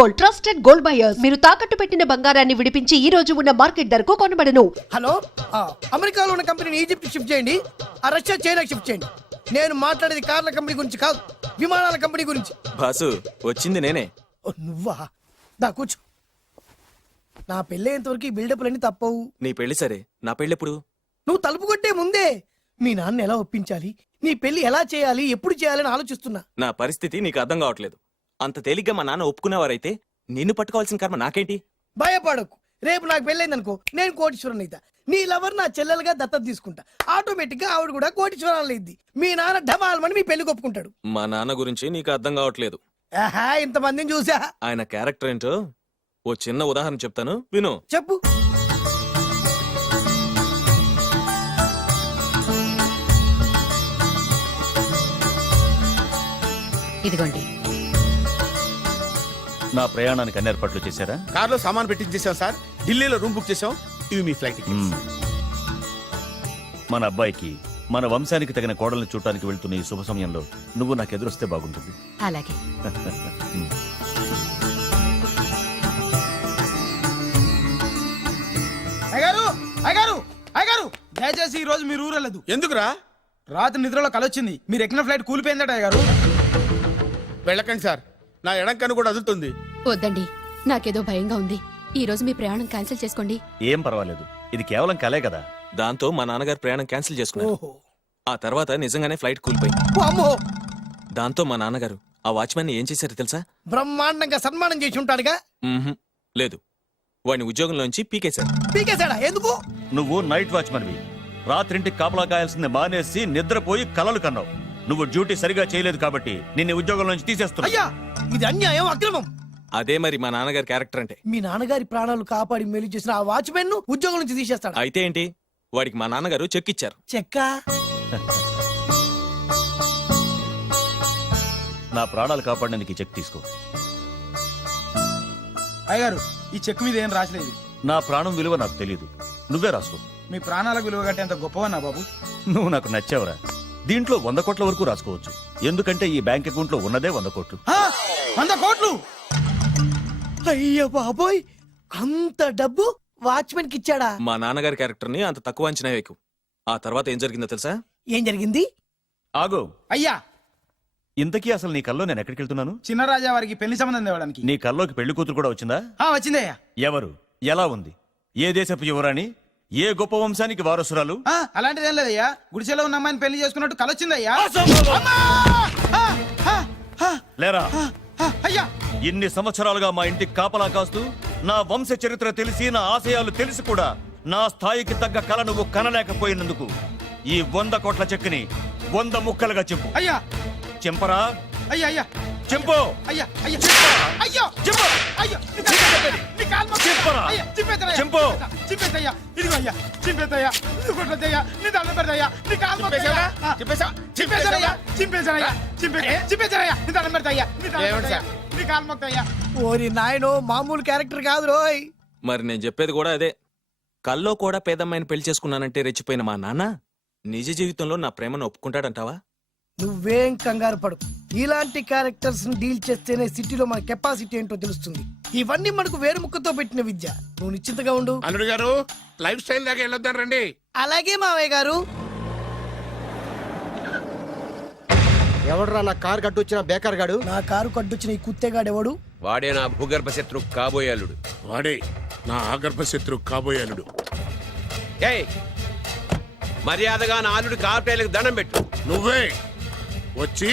Gold, trusted gold buyers. మీరు తాకట్టు పెట్టిన బంగారాన్ని విడిపించి ఈ రోజు ఉన్న మార్కెట్ ధరకు కొనబడను. హలో, అమెరికాలో ఉన్న కంపెనీని ఈజిప్ట్ షిఫ్ట్ చేయండి, రష్యా చైనాకి షిఫ్ట్ చేయండి. నేను మాట్లాడేది కార్ల కంపెనీ గురించి కాదు, విమానాల కంపెనీ గురించి. బాసు వచ్చింది నేనే. నువ్వా? దా కూర్చో. నా పెళ్ళేంతవరకు ఈ బిల్డప్లన్నీ తప్పవు. నీ పెళ్లి సరే, నా పెళ్ళెప్పుడు? నువ్వు తలుపు కొట్టే ముందే మీ నాన్న ఎలా ఒప్పించాలి, నీ పెళ్లి ఎలా చేయాలి, ఎప్పుడు చేయాలని ఆలోచిస్తున్నా. నా పరిస్థితి నీకు అర్థం కావట్లేదు. అంత తేలిగ్గా మా నాన్న ఒప్పుకునేవారైతే నిన్ను పట్టుకోవాల్సిన కర్మ నాకేంటి? భయపడకు, రేపు నాకు పెళ్ళైందనుకో, నేను కోటీశ్వరుని అయితా. నీ లవర్ నా చెల్లెలుగా దత్తత తీసుకుంటా. ఆటోమేటిక్ గా ఆవిడ కూడా కోటీశ్వరాలు అయింది. మీ నాన్న ఢమాల్మని మీ పెళ్లి ఒప్పుకుంటాడు. మా నాన్న గురించి నీకు అర్థం కావట్లేదు. ఆహా, ఇంతమందిని చూసా. ఆయన క్యారెక్టర్ ఏంటో ఓ చిన్న ఉదాహరణ చెప్తాను, విను. చెప్పు. ఇదిగోండి. నా ప్రయాణానికి అన్ని ఏర్పాట్లు చేశారా? కార్లో సామాన్ పెట్టించేసాం సార్, ఢిల్లీలో రూమ్ బుక్ చేసాం. ఇవి మీ ఫ్లైట్ టికెట్స్. మన అబ్బాయికి మన వంశానికి తగిన కోడల్ని చూడటానికి వెళ్తున్న ఈ శుభ సమయంలో నువ్వు నాకు ఎదురొస్తే బాగుంటుంది. అలాగే. అయ్యగారు, అయ్యగారు, అయ్యగారు, దయచేసి ఈ రోజు మీరు ఊరెళ్ళదు. ఎందుకురా? రాత్రి నిద్రలో కలొచ్చింది, మీరు ఎక్కిన ఫ్లైట్ కూలిపోయిందట. అయ్యగారు వెళ్ళకండి సార్, నా ఎడంకన్ను కూడా అదులుతుంది. వద్దండి, నాకేదో భయంగా ఉంది. ఈ రోజు మీ ప్రయాణం క్యాన్సిల్ చేసుకోండి. ఏం పర్వాలేదు, ఇది కేవలం కలే కదా. దాంతో మా నాన్నగారు ప్రయాణం క్యాన్సిల్ చేసుకున్నారు. ఓహో, ఆ తర్వాత నిజంగానే ఫ్లైట్ కూలిపోయింది. అమ్మో, దాంతో మా నాన్నగారు ఆ వాచ్మెన్ ఏం చేశారో తెలుసా? బ్రహ్మాండంగా సన్మానం చేసి ఉంటాడుగా. మ్మ్హ్. లేదు, వాడిని ఉద్యోగంలోంచి పీకేశారు. పీకేశాడా? ఎందుకు? నువ్వు నైట్ వాచ్మన్వి. రాత్రింటికి కాపలా కాయాల్సింది మానేసి నిద్రపోయి కలలు కన్నావు. నువ్వు డ్యూటీ సరిగా చేయలేదు కాబట్టి నిన్ను ఉద్యోగంలో నుంచి తీసేస్తున్నా. అయ్యా, ఇది అన్యాయం, అక్రమం. అదే మరి మా నాన్నగారి క్యారెక్టర్ అంటే. మీ నాన్నగారి ప్రాణాలు కాపాడి మేలు చేసిన ఆ వాచ్మెన్ ను ఉద్యోగం నుంచి తీసేస్తాడు. అయితే ఏంటి, వాడికి మా నాన్నగారు చెక్ ఇచ్చారు. చెక్క? నా ప్రాణాలు కాపాడడానికి చెక్ తీసుకో. అయ్యగారు, ఈ చెక్ మీద ఏం రాసలేదు. నా ప్రాణం విలువ నాకు తెలియదు, నువ్వే రాసుకో. మీ ప్రాణాలకు విలువ కట్టే అంత గొప్పవన్నా బాబు. నువ్వు నాకు నచ్చావురా. దీంట్లో 100 కోట్ల వరకు రాసుకోవచ్చు, ఎందుకంటే ఈ బ్యాంక్ అకౌంట్ లో ఉన్నదే 100 కోట్లు. 100 కోట్లు? అయ్య బాబోయ్, అంత డబ్బు వాచ్మెన్ కి ఇచ్చాడా? మా నాన్నగారి క్యారెక్టర్ ని అంత తక్కువ అంచనా వేయకు. ఆ తర్వాత ఏం జరిగిందో తెలుసా? ఏం జరిగింది? ఆగో. అయ్యా, ఇంతకీ అసలు నీ కల్లో నేను ఎక్కడికి వెళ్తున్నాను? చిన్నరాజా వారికి పెళ్లి సంబంధం తేవడానికి. నీ కల్లోకి పెళ్లి కూతురు కూడా వచ్చిందా? వచ్చిందయ్యా. ఎవరు? ఎలా ఉంది? ఏ దేశపు యువరాణి? ఏ గొప్ప వంశానికి వారసురాలు? అలాంటిదేం లేదయ్యా, గుడిసెలో ఉన్న అమ్మాయిని పెళ్లి చేసుకున్నట్టు కలొచ్చిందయ్యా. లేరా? అయ్యా, ఇన్ని సంవత్సరాలుగా మా ఇంటికి కాపలా కాస్తూ నా వంశ చరిత్ర తెలిసి నా ఆశయాలు తెలిసి కూడా నా స్థాయికి తగ్గ కళ నువ్వు కనలేకపోయినందుకు ఈ 100 కోట్ల చెక్కుని 100 ముక్కలుగా చెప్పు. అయ్యా, చెంపరా? అయ్యా, అయ్యా, చెంపు. అయ్యా, అయ్యా, అయ్యో, చెప్పు. అయ్యో, చెప్పరా? చెంపు. చింపేతయ్యా, ఇదిగో అయ్యా, చింపేతయ్యా, కొట్టదయ్యా, నీ దండం పెడతయ్యా, నీ కాలు మొక్కుతయ్యా. చింపేశానయ్యా, చింపేశానయ్యా, చింపేశానయ్యా, నీ దండం పెడతయ్యా, నీ కాలు మొక్కుతయ్యా. ఓరి నాయనో, మామూలు క్యారెక్టర్ కాదు రోయ్. మరి నేను చెప్పేది కూడా అదే. కల్లో కూడా పేదమ్మాయిని పెళ్లి చేసుకున్నానంటే రెచ్చిపోయిన మా నాన్న నిజ జీవితంలో నా ప్రేమను ఒప్పుకుంటాడంటావా? నువ్వేం కంగారు పడు, ఇలాంటి క్యారెక్టర్స్ డీల్ చేస్తేనే సిటీలో మన కెపాసిటీ ఏంటో తెలుస్తుంది. ఇవన్నీ మనకు వేరు ముక్కతో పెట్టిన విద్య. నువ్వు నిశ్చింతగా ఉండు. అల్లుడు గారు, లైఫ్ స్టైల్ దాకా వెళ్ళొద్దాం రండి. అలాగే మావయ్య గారు. ఎవడరా నా కారు కట్టొచ్చిన బేకార్ గాడు? నా కారు కడ్డొచ్చిన ఈ కుత్తేగాడెవడు? వాడే నా భూగర్భ శత్రు కాబోయాలుడు. వాడే నా ఆగర్భ శత్రు కాబోయాలుడు. ఏయ్, మర్యాదగా నా అల్లుడు కారు టైర్లకు దండం పెట్టు. నువ్వే వచ్చి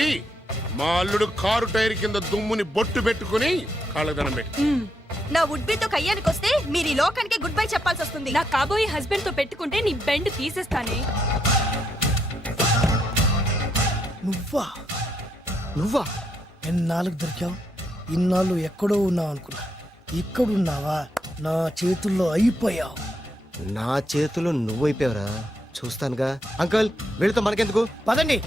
మా అల్లుడు కారు టైర్ కింద దుమ్ముని బొట్టు పెట్టుకుని కాళ్ళకు దండం పెట్టు. నా వుడ్బీతో కయ్యానికొస్తే మీరు ఈ లోకానికి గుడ్ బై చెప్పాల్సి వస్తుంది. నా కాబోయే హస్బెండ్ తో పెట్టుకుంటే నీ బెండ్ తీసేస్తానే. నువ్వా? నువ్వా? ఎన్నాళ్ళకు దొరికావు? ఇన్నాళ్ళు ఎక్కడో ఉన్నావు అనుకున్నా. ఇక్కడున్నావా? నా చేతుల్లో అయిపోయావు. నా చేతిలో నువ్వైపోయావురా, చూస్తానుగా. అంకుల్, వీళ్ళతో మనకెందుకు, పదండి.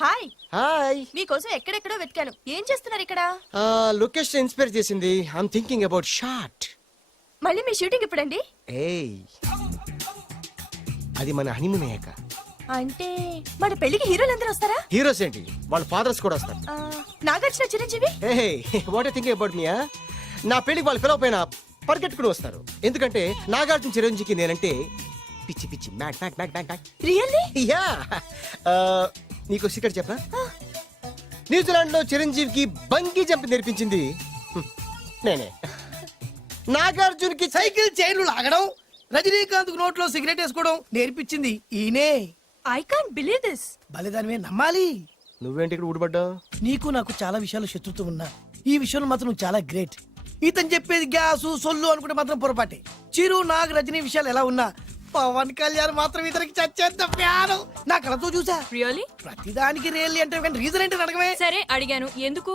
హాయ్ హాయ్ మీకోసం ఎక్కడెక్కడో వెతికాను. ఏం చేస్తున్నారు ఇక్కడ? లొకేషన్ ఇన్స్పైర్ చేసింది. I'm thinking about short. మళ్ళీ మీ షూటింగ్ ఎప్పుడండి? ఏయ్, అది మన హనీమూన్ అయ్యాక. అంటే మన పెళ్లికి హీరోలందరూ వస్తారా? హీరోస్ ఏంటి, వాళ్ళ ఫాదర్స్ కూడా వస్తారు. నాగార్జున, చిరంజీవి. ఏ వాట్ థింకింగ్ అబౌట్ మియా? నా పెళ్లికి వాళ్ళు పిలవపోయినా పరిగెట్టుకుని వస్తారు. ఎందుకంటే నాగార్జున చిరంజీవికి నేనంటే పిచ్చి పిచ్చి mad mad mad mad mad. Really? Yeah. నీకు సీక్రెట్ చెప్పనా? న్యూజిలాండ్ లో చిరంజీవికి బంగీ జంప్ నేర్పించింది నేనే. నాగార్జున్కి సైకిల్ చైన్లు లాగడం, రజనీకాంత్ నోట్లో సిగరెట్ వేసుకోవడం నేర్పించింది ఈయనే. I can't believe this. బలిదానమే నమ్మాలి. నువ్వేంటి ఇక్కడ ఊడిపడ్డావు? నీకు నాకు చాలా విషయాలు శత్రుత్వం ఉన్నా ఈ విషయంలో మాత్రం నువ్వు చాలా గ్రేట్. ఇతను చెప్పేది గ్యాసు సొల్లు అనుకుంటే మాత్రం పొరపాటే. చిరు, నాగ్, రజనీ విషయాలు ఎలా ఉన్నా పవన్ కళ్యాణ్ మాత్రం ఇతనికి చచ్చేంత ప్యాను నా కళతో చూసా. రియల్లీ? ప్రతిదానికి రియల్లీ అంటే కానీ రీజన్ ఏంటి అడగమే. సరే అడిగాను, ఎందుకు?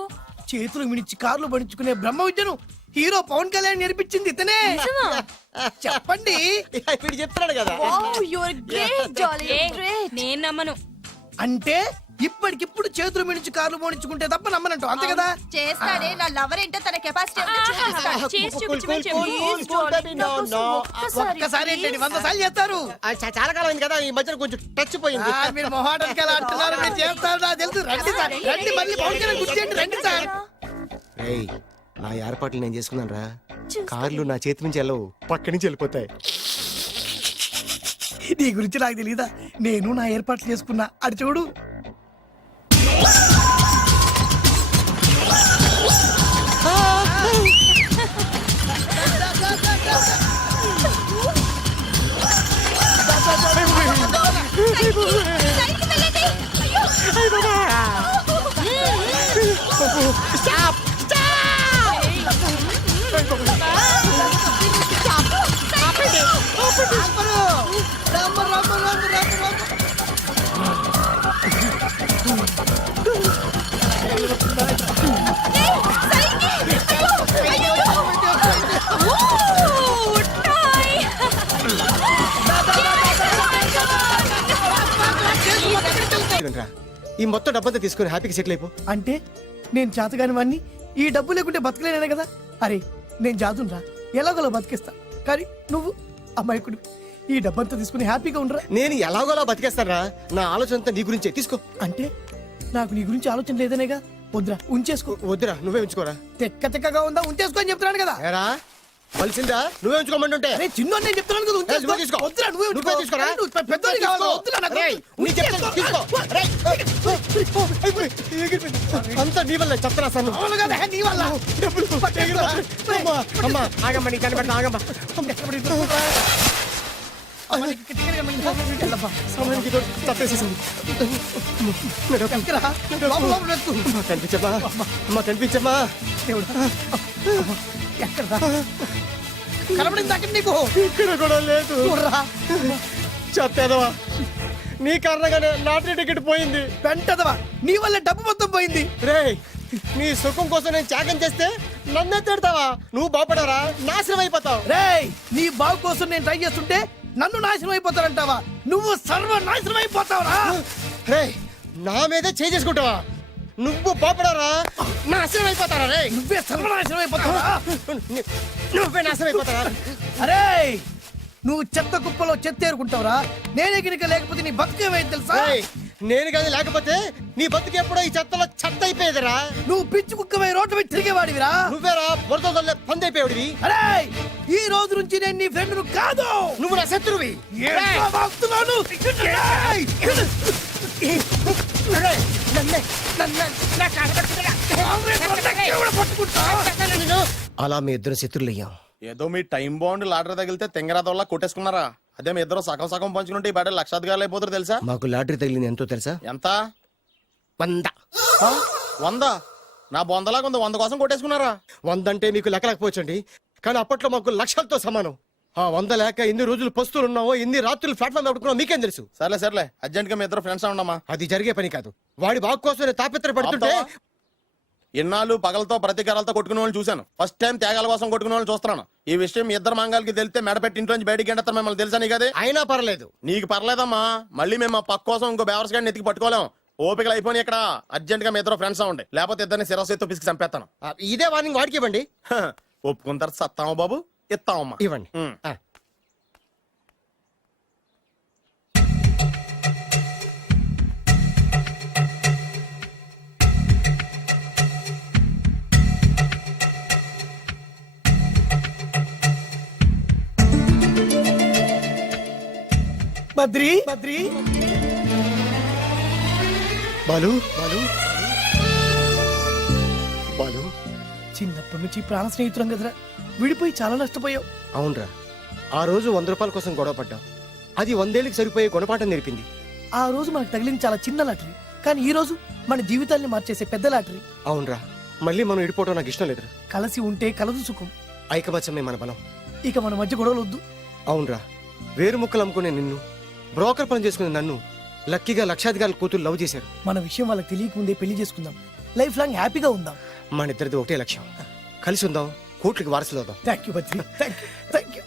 చేతులు మిడిచి కార్లు పడించుకునే బ్రహ్మ విద్యను హీరో పవన్ కళ్యాణ్ నేర్పించింది ఇతనే. చెప్పండి. ఇప్పుడు చెప్తున్నాడు కదా. నేను నమ్మను. అంటే ఇప్పటికిప్పుడు చేతులు మిడిచి కార్లు పోనించుకుంటే తప్ప నమ్మనంటావు, అంతే కదా? చేస్తాడే. నా లవర్ ఏంటో తన కెపాసిటీ ఒక్కసారి ఏంటండి 100 సార్లు చేస్తారు. చాలా కాలం అయింది కదా, ఈ మధ్యన కొంచెం టచ్ పోయింది. మీరు మొహాటానికి ఎలా అంటున్నారు? మీరు చేస్తారు నాకు తెలుసు. రండి సార్, రండి, మళ్ళీ పవన్ కళ్యాణ్ గుర్తు చేయండి. రండి సార్. ఏయ్, నా ఏర్పాట్లు నేను చేసుకున్నాను రా. కార్లు నా చేతి నుంచి వెళ్ళవు, పక్క నుంచి వెళ్ళిపోతాయి. నీ గురించి నాకు తెలీదా? నేను నా ఏర్పాట్లు చేసుకున్నా. అడి చూడు. ఈ మొత్తం డబ్బంతా తీసుకుని హ్యాపీగా సెటిల్ అయిపో. అంటే నేను చేతగాని వాడిని, ఈ డబ్బు లేకుంటే బతకలేనే కదా. అరే నేను జాదునరా, ఎలాగోలా బతికేస్తా. కానీ నువ్వు అమాయకుడు, ఈ డబ్బంతా తీసుకుని హ్యాపీగా ఉండరా. నేను ఎలాగోలా బతికేస్తారా? నా ఆలోచన అంతా నీ గురించే. తీసుకో. అంటే నాకు నీ గురించి ఆలోచన లేదనేగా. వద్దురా, ఉంచేసుకో. వద్దురా, నువ్వే ఉంచుకోరా. తెక్కగా ఉందా, ఉంచేసుకో అని చెప్తున్నాను కదా. ఏరా కలిసిందా? నువ్వే ఉంచుకోమంటుంటే. అరే చిన్న నేను చెప్తున్నాను కదా, ఉంచేసుకో. తీసుకో. వద్దురా, నువ్వే నువ్వే తీసుకోరా. అరే, నువ్వు పెద్దోడి కావాలి. వద్దురా, నాకు రేయ్, నీ చెప్తాను, తీసుకో. రేయ్, అంతా నీ వల్ల చెప్తారా సార్? అవును కదా, నీ వల్ల. అమ్మా ఆగమ్మా, నీ కనిపెడతా ఆగమ్మా. సమయానికి ఇదో తప్పేసేసింది. కనిపించమ్మా, అమ్మా కనిపించమ్మా. కనబడింది అక్కడ నీకు. ఇక్కడ కూడా లేదు. చెప్పేదవా, నీ కారణంగానే లాటరీ టికెట్ పోయింది. వెంటదవా, నీ వల్ల డబ్బు మొత్తం పోయింది. రేయ్, నీ సుఖం కోసం నేను త్యాగం చేస్తే నన్నే తిడతావా? నువ్వు బాగుపడరా, నాశనం అయిపోతావు. రేయ్, నీ బాగు కోసం నేను ట్రై చేస్తుంటే నన్ను నాశనం అయిపోతానంటావా? నువ్వు సర్వ నాశనం అయిపోతావురా. రేయ్, నా మీదే చేసుకుంటావా? నువ్వు బాగుపడరా, నాశనం అయిపోతారా? రే, నువ్వే సర్వనాశనం అయిపోతావా? నువ్వే నాశనం అయిపోతారా? అరే, నువ్వు చెత్త కుప్పలో చెత్త ఏరుకుంటావురా. నేనే గినక లేకపోతే నీ బతుకేమైంది తెలుసా? రేయ్, నేను కానీ లేకపోతే నీ బతుకు ఎప్పుడో ఈ చెత్తలో చెత్త అయిపోయేదిరా. నువ్వు పిచ్చి కుక్కమై రోడ్డు మీద తిరిగేవాడివిరా. నువ్వేరా బురదలే పంది అయిపోయాడివి. అరే, ఈ రోజు నుంచి నేను నీ ఫ్రెండ్ కాదు, నువ్వు నా శత్రువి. ఏంట్రా వాగుతున్నాను? ఏయ్! రేయ్, అలా మీ ఇద్దరు శత్రులయ్యాం. ఏదో మీ టైం బాండ్ లాటరీ తగిలితే తెంగరాత వల్ల కొట్టేసుకున్నారా? అదే మీ ఇద్దరు సగం సగం పంచుకుంటే ఈ బయట లక్షాధికారులు అయిపోతారు తెలుసా? మాకు లాటరీ తగిలింది ఎంతో తెలుసా? ఎంత? 100. 100? నా బొందలాగా ఉంది, 100 కోసం కొట్టేసుకున్నారా? 100 అంటే మీకు లెక్కలేకపోవచ్చండి, కానీ అప్పట్లో మాకు లక్షలతో సమానం. ఆ 100 లేక ఎన్ని రోజులు పస్తులు ఉన్నావో, ఎన్ని రాత్రులు ప్లాట్ఫామ్ పెట్టుకున్నావు మీకేం తెలుసు? సర్లే అర్జెంట్ గా మీ ఇద్దరు ఫ్రెండ్స్ ఉండమ్మా. అది జరిగే పని కాదు. వాడి బాగు కోసం తాపిత్ర పడుతుంటే ఇన్నాళ్ళు పగలతో ప్రతీకారాలతో కొట్టుకునే వాళ్ళని చూశాను. ఫస్ట్ టైం త్యాగాల కోసం కొట్టుకునే వాళ్ళని చూస్తున్నాను. ఈ విషయం మీ ఇద్దరు మంగాలకి తెలిస్తే మెడపెట్టి ఇంట్లో నుంచి బయటికి ఎండతారు. మిమ్మల్ని తెలుసా నీకు? అదే అయినా పర్లేదు. నీకు పర్లేదమ్మా, మళ్ళీ మేము ఆ పక్క కోసం ఇంకో బేవర్స్ గాడిని ఎత్తికి పట్టుకోలేం. ఓపికలు అయిపోయి ఇక్కడ అర్జెంట్ గా మీ ఇద్దరు ఫ్రెండ్స్ అవ్వండి, లేకపోతే ఇద్దరిని శిరస్సుతో పిసికి చంపేస్తాను. ఇదే వార్నింగ్ వాడికి ఇవ్వండి. హ, ఒప్పుకుంటారు సత్తామా బాబు, ఇస్తామమ్మా. ఇవ్వండి. ఉమ్. ఆ. బద్రి బద్రి బాలు బాలు బాలు. చిన్నప్పటి నుంచి ప్రాణ స్నేహితులం కదరా, విడిపోయి చాలా నష్టపోయావు. అవునరా, ఆ రోజు 100 రూపాయల కోసం గొడవ పడ్డాం. అది 100 ఏళ్ళకి సరిపోయే గుణపాఠం నేర్పింది. ఆ రోజు మనకు తగిలింది చాలా చిన్న లాటరీ, కానీ ఈ రోజు మన జీవితాల్ని మార్చేసే పెద్ద లాటరీ. అవునరా, మళ్ళీ మనం విడిపోవడం నాకు ఇష్టం లేదురా. కలిసి ఉంటే కలదు సుఖం. ఐకమత్యమే మన బలం. ఇక మన మధ్య గొడవలు వద్దు. అవునరా, వేరు ముక్కలు అమ్ముకునే నిన్ను, బ్రోకర్ పని చేసుకునే నన్ను లక్కీగా లక్షాధికారుల కూతురు లవ్ చేశారు. మన విషయం వాళ్ళకి తెలియకముందే పెళ్లి చేసుకుందాం, లైఫ్ లాంగ్ హ్యాపీగా ఉందాం. మన ఇద్దరిది ఒకటే లక్ష్యం, కలిసి ఉందాం, కోట్లకి వారసులు అవుదాం. Thank you Badri, thank you, thank you.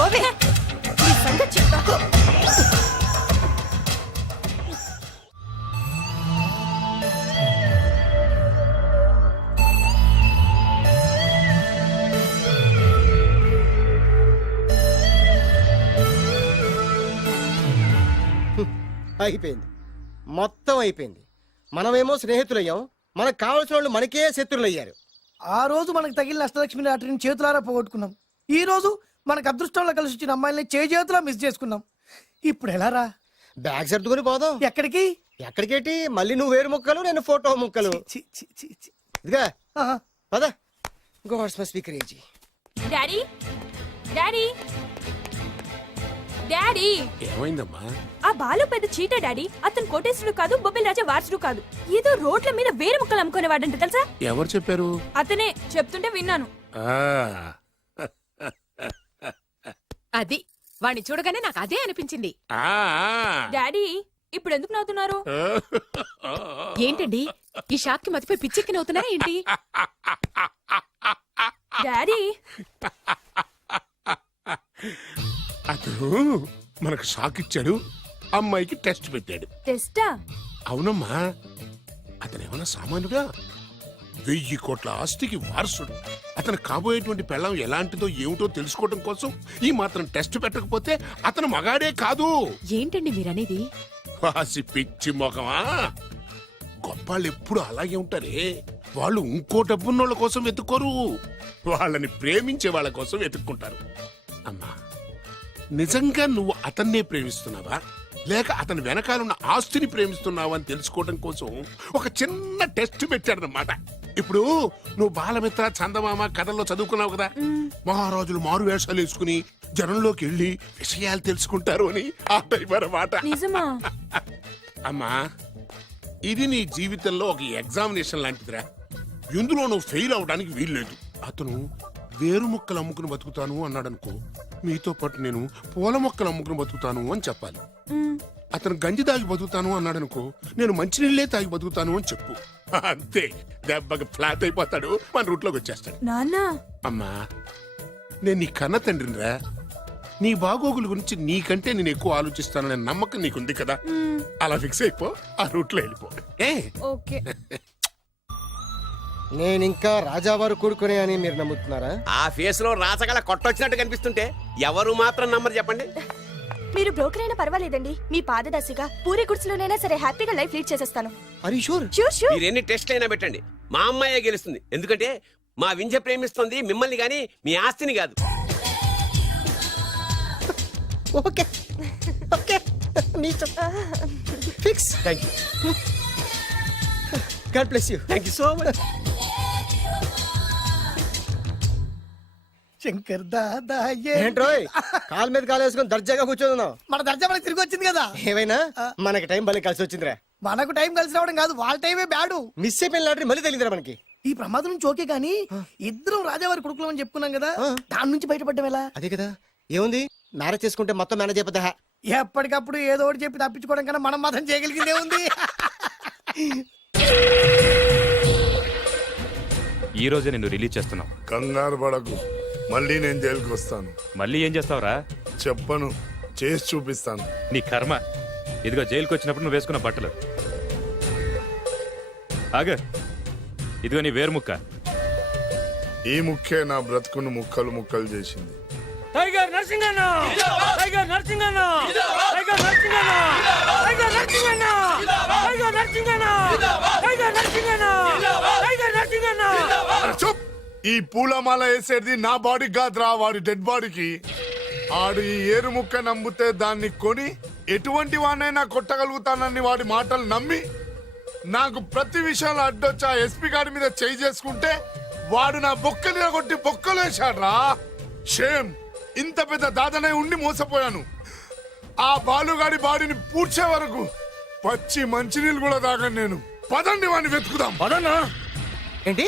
ఓవే నీ సంగతి చెప్తా. అయిపోయింది, మొత్తం అయిపోయింది. మనమేమో స్నేహితులయ్యాం, మనకు కావాల్సిన వాళ్ళు మనకే శత్రులయ్యారు. ఆ రోజు మనకు తగిలిన అష్టలక్ష్మి లాటరీని చేతులారా పోగొట్టుకున్నాం. ఈ రోజు మనకు అదృష్టంలో కలిసి వచ్చిన అమ్మాయిల్ని చేతులా మిస్ చేసుకున్నాం. ఇప్పుడు ఎలా రా? బ్యాగ్ సర్దుకొని పోదాం. ఎక్కడికి? ఎక్కడికేటి? మళ్ళీ నువ్వు వేరు ముక్కలు, నేను ఫోటో ముక్కలు. చి, చి, చి, చి. ఇదిగా ఆహా. పద. God's must be crazy. Daddy daddy daddy ఏమైందమ్మా? ఆ బాలు పెద్ద చీట డాడీ. అతను కోటేశ్వరుడు కాదు, బొబ్బిల్ రాజా వారసుడు కాదు. ఏదో రోడ్ల మీద వేరే ముక్కలు అమ్ముకునేవాడంట తెలుసా? ఎవరు చెప్పారు? అతనే చెప్తుంటే విన్నాను. ఆ, అది వాణ్ణి చూడగానే నాకు అదే అనిపించింది. ఆ, డాడీ ఇప్పుడు ఎందుకు నవ్వుతున్నారు? ఏంటండి ఈ షాక్ కి మతిపోయి పిచ్చెక్కి నవ్వుతున్నారా ఏంటి? డాడీ అతను మనకు షాక్ ఇచ్చాడు, అమ్మాయికి టెస్ట్ పెట్టాడు. టెస్టా? అవునమ్మా, అతనేమన్నా సామాన్యుడా? 1000 కోట్ల ఆస్తికి వారసుడు. అతను కాబోయేటువంటి పెళ్ళం ఎలాంటిదో ఏమిటో తెలుసుకోవడం కోసం ఈ మాత్రం టెస్ట్ పెట్టకపోతే అతను మగాడే కాదు. ఏంటండి మీరనేది? వాసి పిచ్చి మొఖమా, గొప్పాళ్ళు ఎప్పుడు అలాగే ఉంటారే. వాళ్ళు ఇంకో డబ్బున్నోళ్ళ కోసం వెతుక్కోరు, వాళ్ళని ప్రేమించే వాళ్ళ కోసం వెతుక్కుంటారు. అమ్మా, నిజంగా నువ్వు అతన్నే ప్రేమిస్తున్నావా, లేక అతని వెనకాలన్న ఆస్తిని ప్రేమిస్తున్నావా అని తెలుసుకోవడం కోసం ఒక చిన్న టెస్ట్ పెట్టాడనమాట. ఇప్పుడు నువ్వు బాలమిత్ర, చందమామ కథల్లో చదువుకున్నావు కదా, మహారాజులు మారు వేషాలు వేసుకుని జనంలోకి వెళ్ళి విషయాలు తెలుసుకుంటారు అని ఆ టైప్ అన్నమాట. నిజమా? అమ్మా, ఇది నీ జీవితంలో ఒక ఎగ్జామినేషన్ లాంటిదిరా. ఇందులో నువ్వు ఫెయిల్ అవడానికి వీల్లేదు. అతను వేరు మొక్కలు అమ్ముకుని బతుకుతాను అన్నాడనుకో, మీతో పాటు నేను పూల మొక్కలు అమ్ముకుని బతుకుతాను అని చెప్పాలి. అతను గంజి తాగి బతుకుతాను అన్నాడనుకో, నేను మంచినీళ్ళే తాగి బతుకుతాను అని చెప్పు. అంతే, దెబ్బకి ఫ్లాట్ అయిపోతాడు, మన రూట్లోకి వచ్చేస్తాడు. నాన్నా అమ్మా, నేను నీ కన్న తండ్రినిరా. నీ బాగోగుల గురించి నీకంటే నేను ఎక్కువ ఆలోచిస్తాననే నమ్మకం నీకుంది కదా, అలా ఫిక్స్ అయిపో, ఆ రూట్లో వెళ్ళిపో. ఏ ఓకే. నేనింకా రాజావారు కూడుకునే అని మీరు నమ్ముతున్నారా? ఆ ఫేస్ లో రాచగల కొట్టొచ్చినట్టు కనిపిస్తుంటే ఎవరు మాత్రం నమ్మరు చెప్పండి. మీరు బ్రోకర్ అయినా పర్వాలేదండి, మీ పాదదాసిగా పూరి గుడిసెలోనైనా సరే హ్యాపీగా లైఫ్ లీడ్ చేసేస్తాను. Are you sure? Sure sure. మీరు ఎన్ని టెస్ట్లు అయినా పెట్టండి, మా అమ్మాయే గెలుస్తుంది. ఎందుకంటే మా వింజ ప్రేమిస్తుంది మిమ్మల్ని గాని మీ ఆస్తిని కాదు. Okay okay, fix. Thank you. God bless you. Thank you so much. Shankar Dada ఏంట్రోయ్, కాలు మీద కాలు వేసుకొని దర్జాగా కూర్చోదున్నావు. మన దర్జా మనకి తిరిగి వచ్చింది కదా. ఏమైనా మనకి టైం భలే కలిసి వచ్చిందిరా. మనకు టైం కలిసి రావడం కాదు, వాళ్ళ టైమే బ్యాడు. మిస్ అయిపోయిన లాటరీ మళ్ళీ తెలియదురా మనకి. ఈ ప్రమాదం నుంచి ఓకే గానీ ఇద్దరం రాజావారి కొడుకులం అని చెప్పుకున్నాం కదా, దాని నుంచి బయటపడ్డం ఎలా? అదే కదా, ఏముంది, మ్యారేజ్ చేసుకుంటే మొత్తం మేనేజ్ అయిపోతా. ఎప్పటికప్పుడు ఏదో ఒకటి చెప్పి తప్పించుకోవడం కన్నా మనం మాత్రం చేయగలిగిందే ఉంది. ఈ రోజే నిన్ను రిలీజ్ చేస్తున్నాం. కంగారు పడకు, మళ్ళీ నేను జైలుకి వస్తాను. మళ్ళీ ఏం చేస్తావురా? చెప్పను, చేసి చూపిస్తాను. నీ కర్మ. ఇదిగో జైలుకి వచ్చినప్పుడు నువ్వు వేసుకున్న బట్టలు. ఆగ, ఇదిగో నీ వేరు ముక్క. ఈ ముక్కే నా బ్రతుకును ముక్కలు ముక్కలు చేసింది. Tiger Narasinganna tiger Narasinganna tiger Narasinganna tiger Narasinganna tiger Narasinganna tiger Narasinganna tiger Narasinganna. చూప్! ఈ పూలమాల వేసేది నా బాడీ కాదురా, వాడి డెడ్ బాడీకి. ఆడు ఈ ఏరు ముక్క నమ్మితే దాన్ని కొని ఎటువంటి వాడినైనా కొట్టగలుగుతానని వాడి మాటలు నమ్మి నాకు ప్రతి విషయంలో అడ్డొచ్చా ఎస్పీ గారి మీద చేయి చేసుకుంటే వాడు నా బొక్కలు కొట్టి బొక్కలు వేశాడ్రా. షేమ్! ఇంత పెద్ద దాదనే ఉండి మోసపోయాను. ఆ బాలుగాడి బాడీని పూడ్చే వరకు పచ్చి మంచినీళ్ళు కూడా తాగను నేను. పదండి వాడిని వెతుకుదాం. పదన్నా. ఏంటి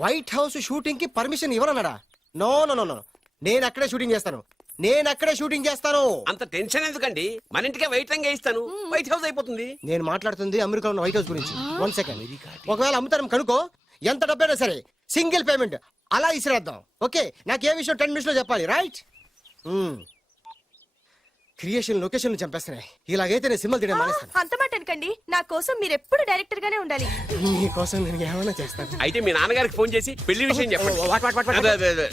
వైట్ హౌస్ షూటింగ్ కి పర్మిషన్ ఇవ్వరన్నాడా? నో నో నో నో, నేను అక్కడే షూటింగ్ చేస్తాను. నేను అక్కడే షూటింగ్ చేస్తాను. అంత టెన్షన్ ఎందుకండి? మన ఇంటికే వైట్ రంగే ఇస్తాను, వైట్ హౌస్ అయిపోతుంది. నేను మాట్లాడుతుంది అమెరికా ఉన్న వైట్ హౌస్ గురించి. 1 సెకండ్. ఒకవేళ అమ్ముతారం కనుకో, ఎంత డబ్బైనా సరే సింగిల్ పేమెంట్ అలా ఇసిరేద్దాం. ఓకే, నాకు ఏ విషయం 10 మినిట్స్ లో చెప్పాలి, రైట్? Creation location చంపేస్తున్నాయి. ఇలాగైతే నేను సినిమాలు తీయడం మానేస్తాను. అంత మాట అనకండి. నా కోసం మీరు ఎప్పుడు డైరెక్టర్ గానే ఉండాలి. నీకోసం నేను ఏమైనా చేస్తాను. అయితే మీ నాన్నగారికి ఫోన్ చేసి పెళ్లి విషయం చెప్పండి.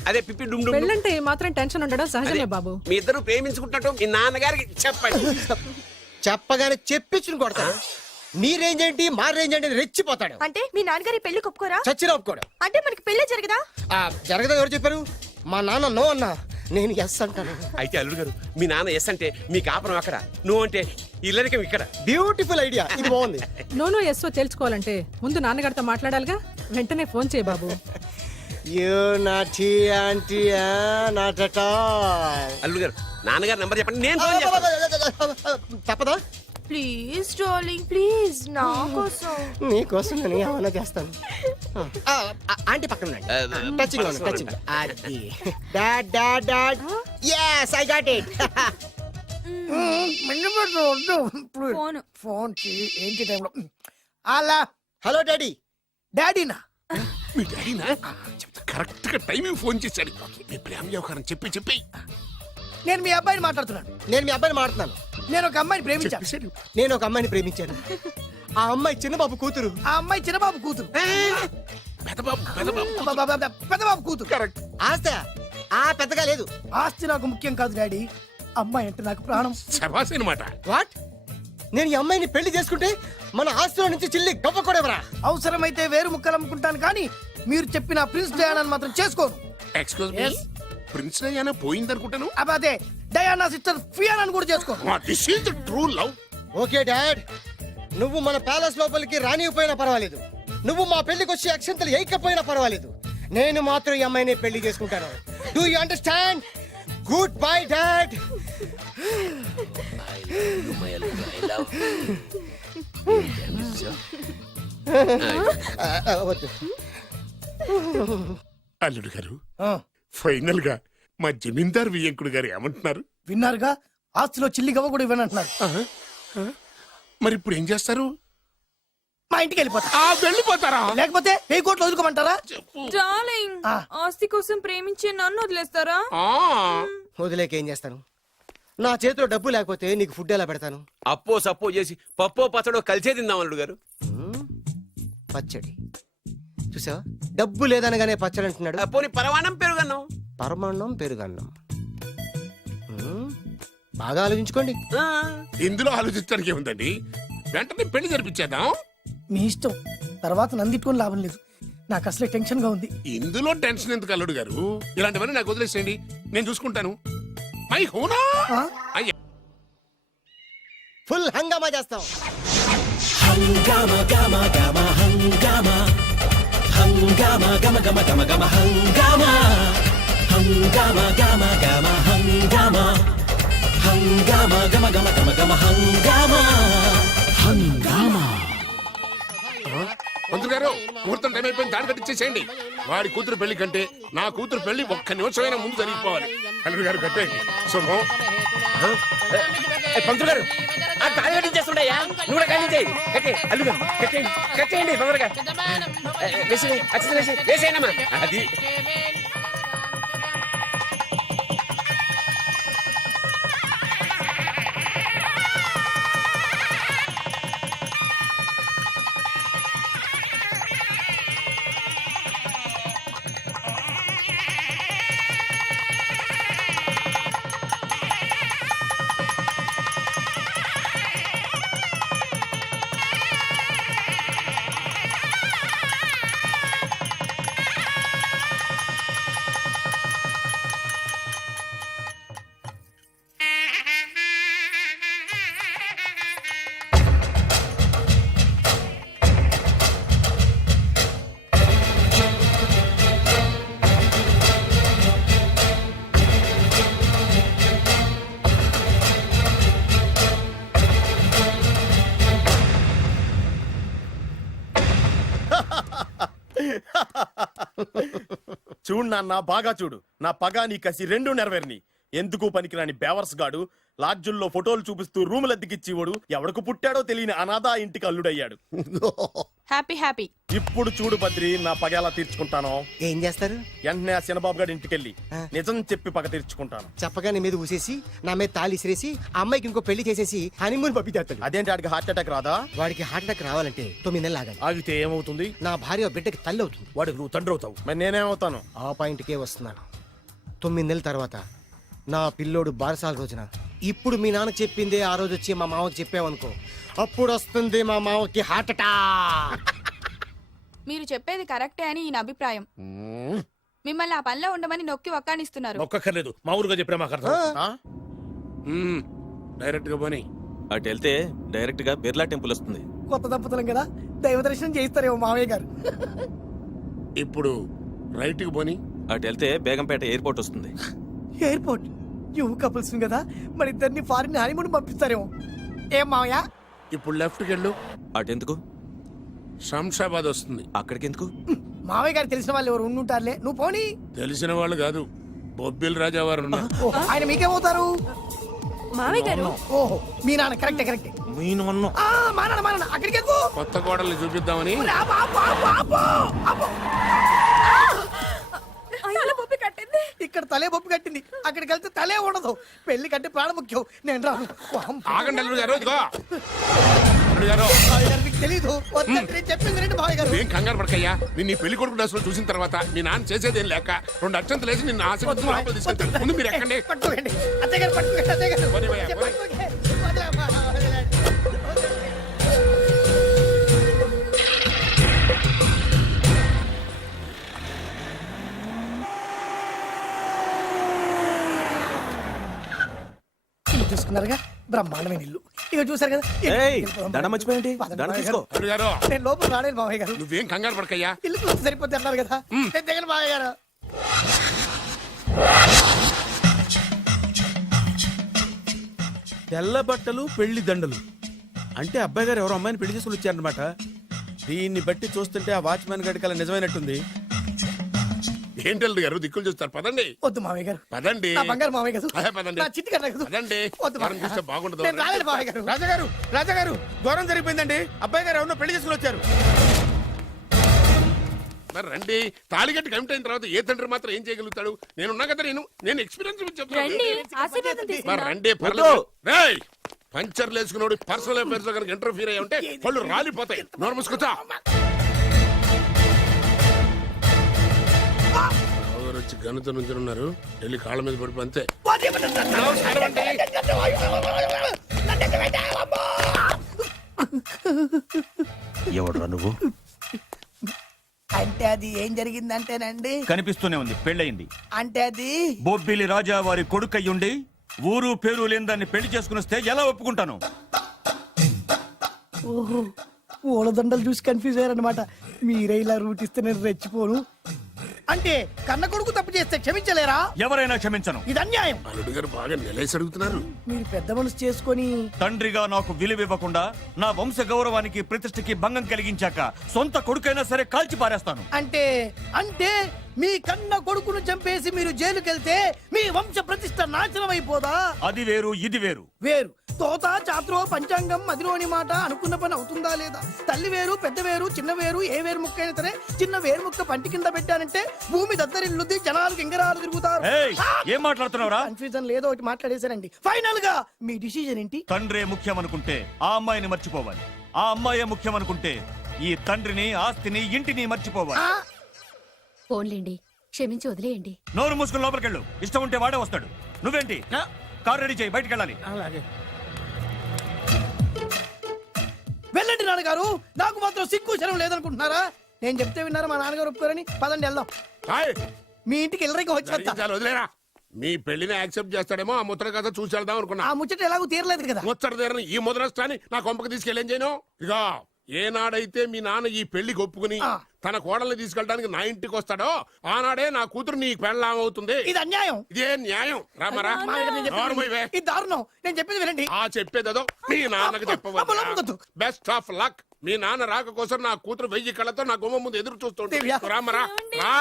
అదే పిప్పి డుమ్ డుమ్. పెళ్ళంటే మాత్రం టెన్షన్ ఉండడం సహజమే బాబు. మీ ఇద్దరు ప్రేమించుకుంటున్నట్టు మీ నాన్నగారికి చెప్పండి. చెప్పగానే చెప్పించుని కొడతాడు. మీ రేంజ్ ఏంటి, మా రేంజ్ ఏంటి అని రెచ్చిపోతాడు. అంటే మీ నాన్నగారి పెళ్లి ఒప్పుకోరా? చచ్చినా ఒప్పుకోడు. అంటే మనకి పెళ్లి జరగదా? జరగదా? ఎవరు చెప్పారు? మా నాన్న నో అన్నా, నేను ఎస్ అంటాను. అయితే అల్లుడు గారు, మీ నాన్న ఎస్ అంటే మీ కాపురం అక్కడ, నువ్వు అంటే ఇల్లరికం ఇక్కడ. బ్యూటిఫుల్ ఐడియా, ఇది బాగుంది. నోనో ఎస్ఓ తెలుసుకోవాలంటే ముందు నాన్నగారితో మాట్లాడాలిగా. వెంటనే ఫోన్ చేయ బాబు. You naughty aunty not at all. అల్లుడు గారు, నాన్నగారు నంబర్ చెప్పండి, నేను ఫోన్ చేస్తాను. తప్పదా? ప్లీజ్ డార్లింగ్, ప్లీజ్ నా కోసం. నీకోసం నేను ఏమైనా చేస్తాను. ఆంటీ పక్కన టచింగ్ టచింగ్. అది dad dad dad. yes I got it. Phone phone ఏంటి టైంలో అలా. Hello daddy. డాడీనా? మీ డాడీనా? కరెక్ట్ గా టైమింగ్ ఫోన్ చేశాడు. మీ ప్రేమ వ్యవహారం చెప్పి నేను మీ అబ్బాయిని మాట్లాడుతున్నాను. నేను మీ అబ్బాయిని మాట్లాడుతున్నాను. నేను ఒక అమ్మాయిని ప్రేమించాను. చెప్పేశాడు. నేను ఒక అమ్మాయిని ప్రేమించాను. ఆ అమ్మాయి చిన్నబాబు కూతురు. ఆ అమ్మాయి చిన్నబాబు కూతురు. పెద్దబాబు కూతురు. కరెక్ట్. ఆస్తి పెద్దగా లేదు. ఆస్తి నాకు ముఖ్యం కాదు డాడీ, అమ్మాయి అంటే నాకు ప్రాణం. శబాస్ అనమాట. వాట్? నేను ఈ అమ్మాయిని పెళ్లి చేసుకుంటే మన ఆస్తిలో నుంచి చిల్లి గవ్వ కూడా ఎవరా? అవసరమైతే వేరు ముక్కలు అమ్ముకుంటాను, కానీ మీరు చెప్పిన ప్రిన్స్ డయానా మాత్రం చేసుకోను. ఎక్స్క్యూజ్ మీ, ప్రిన్స్ డయానా పోయిందనుకుంటాను. అదే డయానా సిస్టర్ ఫియానాని కూడా చేసుకోను. This is the true love. Okay dad, నువ్వు మన ప్యాలెస్ లోపలికి రానిపోయినా పర్వాలేదు, నువ్వు మా పెళ్లికి వచ్చి అక్షంతలు వేయకపోయినా పర్వాలేదు, నేను మాత్రం ఈ అమ్మాయిని పెళ్లి చేసుకుంటాను. Do you understand? Good bye dad. అల్లుడు గారు, ఫైనల్ గా మా జమీందార్ వియ్యంకుడు గారు ఏమంటున్నారు? విన్నారుగా, ఆస్తిలో చిల్లి గవ్వ కూడా ఇవ్వనంటున్నారు. మరి ఇప్పుడు ఏం చేస్తారు? మా ఇంటికి వెళ్ళిపోతా. వెళ్ళిపోతారా? లేకపోతే 1000 కోట్లు వదులుకోమంటారా? డార్లింగ్, ఆస్తి కోసం ప్రేమించే నన్ను వదిలేస్తారా? వదిలేకేం చేస్తాను? నా చేతిలో డబ్బు లేకపోతే నీకు ఫుడ్ ఎలా పెడతాను? అప్పో సప్పో చేసి పప్పో పచ్చడో కలిసే తిందాం అల్లుడు గారు. పచ్చడి చూసావా? డబ్బు లేదనగానే పచ్చడి అంటున్నాడు. పోనీ పరమాణం పెరుగన్నాం. పరమాన్నం పెరుగన్నం. బాగా ఆలోచించుకోండి. ఇందులో ఆలోచించడానికి ఏముందండి? వెంటనే పెళ్లి జరిపించేద్దాం. మీ ఇష్టం, తర్వాత నందిట్టుకొని లాభం లేదు. నాకు అసలే టెన్షన్ గా ఉంది. ఇందులో టెన్షన్ ఎందుకు అల్లుడు గారు? ఇలాంటివన్నీ నాకు వదిలేసేయండి, నేను చూసుకుంటాను. మై హోనా అయ్యా, ఫుల్ హంగామా చేస్తాం. మంత్రి గారు, ముహూర్తం టైం అయిపోయింది, దాడి కట్టించేసేయండి. వాడి కూతురు పెళ్లి కంటే నా కూతురు పెళ్లి ఒక్క నిమిషమైనా ముందు జరిగిపోవాలి. అల్లుడు గారు కట్టే శుభం. పంతులు గారు ఆ తాళి కట్టించేస్తుండయా నువ్వు కూడా కట్టించేయి అల్లుగా కట్టేయండి తొందరగా వేసేయనమ్మా అది చూడు నాన్న బాగా చూడు నా పగా నీ కసి రెండు నెరవేరిని ఎందుకు పనికిరాని బేవర్స్ గాడు లాడ్జుల్లో ఫోటోలు చూపిస్తూ రూములు అద్దెకిచ్చివాడు ఎవడకు పుట్టాడో తెలియని అనాథ ఇంటికి అల్లుడయ్యాడు. Happy happy. ఇప్పుడు చూడు బద్రి నా పగ ఎలా తీర్చుకుంటానో. ఏం చేస్తారు? వెంటనే ఆ చిన్నబాబు గారి ఇంటికెళ్ళి నిజం చెప్పి పగ తీర్చుకుంటాను. చెప్పగా నీ మీద ఊసేసి నా మీద తాళి ఇసిరేసి ఆ అమ్మాయికి ఇంకో పెళ్లి చేసేసి హనీమూన్ పంపించేస్తాడు. అదేంటి వాడికి హార్ట్ అటాక్ రాదా? వాడికి హార్ట్ అటాక్ రావాలంటే 9 నెలలు ఆగాలి. ఆగితే ఏమవుతుంది? నా భార్య బిడ్డకి తల్లి అవుతుంది. వాడికి నువ్వు తండ్రి అవుతావు. మరి నేనేమవుతాను? ఆ పాయింట్కే వస్తున్నాను. 9 నెలల తర్వాత నా పిల్లోడు బారసాల రోజున ఇప్పుడు మీ నాన్న చెప్పిందే ఆ రోజు వచ్చి మా మామకి చెప్పావనుకో, అప్పుడు వస్తుంది మా మామకి హార్ట్ అటాక్. మీరు చెప్పేది కరెక్టే అని ఈయన అభిప్రాయం. మిమ్మల్ని ఆ పనిలో ఉండమని నొక్కి వక్కానిస్తున్నారు. ఒక్కర్లేదు, మా ఊరుగా చెప్పినా మాకు అర్థం. డైరెక్ట్ గా పోనీ. అటు వెళ్తే డైరెక్ట్ గా బిర్లా టెంపుల్ వస్తుంది. కొత్త దంపతులం కదా, దైవ దర్శనం చేయిస్తారేమో మావయ్య గారు. ఇప్పుడు రైట్ కి పోనీ. అటు వెళ్తే బేగంపేట ఎయిర్పోర్ట్ వస్తుంది. ఎయిర్పోర్ట్ యూ కపుల్స్ కదా, మరి ఇద్దరిని ఫారిన్ హనీమూన్ పంపిస్తారేమో. ఏం మావయ్య? ఇప్పుడు లెఫ్ట్ కి వెళ్ళు. అటెందుకు? శంషాబాద్ వస్తుంది. అక్కడికి ఎందుకు? మావయ్య గారు తెలిసిన వాళ్ళు ఎవరు ఉండుంటారులే, నువ్వు పోనీ. తెలిసిన వాళ్ళు కాదు, బొబ్బిల్ రాజా వారు ఉన్నారు. ఓహో, ఆయన మీకేమవుతారు? మామయ్య గారు. ఓహో, మీ నాన్న. కరెక్టే కరెక్టే. మా నాన్న అక్కడికి ఎక్కువ. కొత్త కోడల్ని చూపిద్దామని. ఇక్కడ తలే బొప్పి కట్టింది, అక్కడికి వెళ్తే తలే ఉండదు. పెళ్లి కంటే ప్రాణం ముఖ్యం. నేను రాను. ఆగండి అల్లుడు గారు, ఇదిగో. అల్లుడు గారు, మావయ్య గారు మీకు తెలీదు. వద్దంటే నేను చెప్పింది రండి మావయ్య గారు. ఏం కంగారు పడకయ్యా. నిన్ను ఈ పెళ్లి కొడుకు డ్రెస్ లో చూసిన తర్వాత మీ నాన్న చేసేదేం లేక 2 అక్షంతలు వేసి నిన్ను ఆశీర్వదించి లోపలికి తీసుకెళ్తాను. ముందు మీరు ఎక్కండి. పట్టుకోండి అత్తయ్య గారు, పట్టుకోండి అత్తయ్య గారు. పోనీవయ్యా, పోనీ. పట్టుకోండి. వదిలేమ్మా, వదిలేండి. ఇల్లు చూసుకున్నారుగా, బ్రహ్మాండమైన ఇల్లు. ఇక చూసారు కదా, ఏయ్, దండం మర్చిపోయింది. పదండి దండం మావయ్య తీసుకో. గారు. అల్లుడు గారు, నేను లోపల రాలేదు మావయ్య గారు. నువ్వేం కంగారు పడకయ్యా. ఇల్లు చూస్తే సరిపోతే అన్నారు కదా, నేను దిగను మావయ్య గారు. తెల్ల బట్టలు పెళ్లి దండలు అంటే అబ్బాయి గారు ఎవరో అమ్మాయిని పెళ్లి చేసుకుని వచ్చారనమాట. దీన్ని బట్టి చూస్తుంటే ఆ వాచ్మెన్ గడి కల నిజమైనట్టుంది. ఏంటి అల్లుడు గారు దిక్కులు చూస్తారు? పదండి. వద్దు మావయ్య గారు. పదండి. నా బంగారు మావయ్య గారు. అదే పదండి. నా చిట్టి కన్నా కదా. పదండి. వద్దు ఎవరిని మావయ్య. చూస్తే బాగుండదు. నేను రాలేదు మావయ్య గారు. రాజాగారు రాజాగారు ఘోరం జరిగిపోయిందండి. అబ్బాయి గారు ఎవరినో పెళ్లి చేసుకుని వచ్చారు. మరి రండి. తాళిగట్టి కమిట్ అయిన తర్వాత ఏ తండ్రి మాత్రం ఏం చేయగలుగుతాడు? నేనున్నా కదా, నేను ఎక్స్పీరియన్స్ చెప్తాను. మరి రండి, పర్లేదు. రేయ్, పంచర్లు వేసుకున్నాడు పర్సనల్ అఫైర్స్ లో కనుక ఇంటర్ఫీర్ అయ్యి ఉంటే పళ్ళు రాలిపోతాయి. నోరు మూసుకొచ్చా. వచ్చి గనుత నుంచి ఉన్నారు, వెళ్ళి కాళ్ళ మీద పడిపో అంతే. ఎవడ్రా నువ్వు? అంటే అది ఏం జరిగిందంటేనండి, కనిపిస్తూనే ఉంది, పెళ్ళయింది. అంటే అది బొబ్బిలి రాజా వారి కొడుకయ్యుండి ఊరు పేరు లేని దాన్ని పెళ్లి చేసుకుని వస్తే ఎలా ఒప్పుకుంటాను? ఓహో, ఓలదండలు చూసి కన్ఫ్యూజ్ అయ్యారనమాట. మీరే ఇలా రూట్ ఇస్తే నేను రెచ్చిపోను. అంటే కన్న కొడుకు తప్పు చేస్తే క్షమించలేరా? ఎవరైనా క్షమించను. ఇది అన్యాయం. అల్లుడు గారు బాగా నిలేసి అడుగుతున్నారు. మీరు పెద్ద మనసు చేసుకొని తండ్రిగా నాకు విలువ ఇవ్వకుండా నా వంశ గౌరవానికి ప్రతిష్టకి భంగం కలిగించాక సొంత కొడుకైనా సరే కాల్చి పారేస్తాను. అంటే అంటే మీ కన్న కొడుకును చంపేసి మీరు జైలుకెళ్తే మీ వంశ ప్రతిష్ట నాశనం అయిపోదా? అది వేరు ఇది వేరు. వేరు. తోత చాత్రో పంచాంగం మదిలోని మాట అనుకున్న పని అవుతుందా లేదా? తల్లి వేరు పెద్ద వేరు చిన్న వేరు ఏ వేరు ముక్క అయినా సరే చిన్న వేరు ముక్క పంటి కింద పెట్టానంటే భూమి దద్దరిల్లుద్ది, జనాలు గింగరాలు తిరుగుతారు. ఏయ్, ఏం మాట్లాడుతున్నావురా? కన్ఫ్యూజన్ లేదో ఒకటి మాట్లాడేశారండి. ఫైనల్ గా మీ డిసిజన్ ఏంటి? తండ్రే ముఖ్యం అనుకుంటే ఆ అమ్మాయిని మర్చిపోవాలి. ఆ అమ్మాయే ముఖ్యం అనుకుంటే ఈ తండ్రిని, ఆస్తిని, ఇంటిని మర్చిపోవాలి. ఫోన్లేండి, క్షమించి వదిలేయండి. నోరు మూసుకుని లోపలికెళ్ళు. ఇష్టం ఉంటే వాడే వస్తాడు. నువ్వేంటి? కార్ రెడీ చేయి, బయటికి వెళ్ళాలి. వెళ్ళండి నాన్నగారు. నాకు మాత్రం సిగ్గు శరం లేదనుకుంటున్నారా? నేను చెప్తే విన్నారా మా నాన్నగారు ఒప్పుకోరని? పదండి వెళ్దాం. మీ ఇంటికి ఎల్లరికి వచ్చేస్తా. వదిలేరా, మీ పెళ్లిని యాక్సెప్ట్ చేస్తాడేమో ఆ ముద్ర కథ చూసి వెళ్దాం అనుకున్నా. ఆ ముచ్చట ఎలాగో తీరలేదు కదా. ముచ్చట తీరని ఈ ముద్రస్తాని నా కొంపకి తీసుకెళ్ళేం చేయను. ఇక ఏనాడైతే మీ నాన్న ఈ పెళ్లికి ఒప్పుకుని తన కోడల్ని తీసుకెళ్ళడానికి నా ఇంటికి వస్తాడో ఆనాడే నా కూతురు నీ పెళ్ళాం అవుతుంది. ఇది అన్యాయం. ఇదే న్యాయం. రామరా, ఇది దారుణం. నేను చెప్పేది వినండి. ఆ చెప్పేదేదో మీ నాన్నకు చెప్పవచ్చు. Best of luck. మీ నాన్న రాక కోసం నా కూతురు 1000 కళ్ళతో నా గుమ్మ ముందు ఎదురు చూస్తుంటే. రామరా, రా.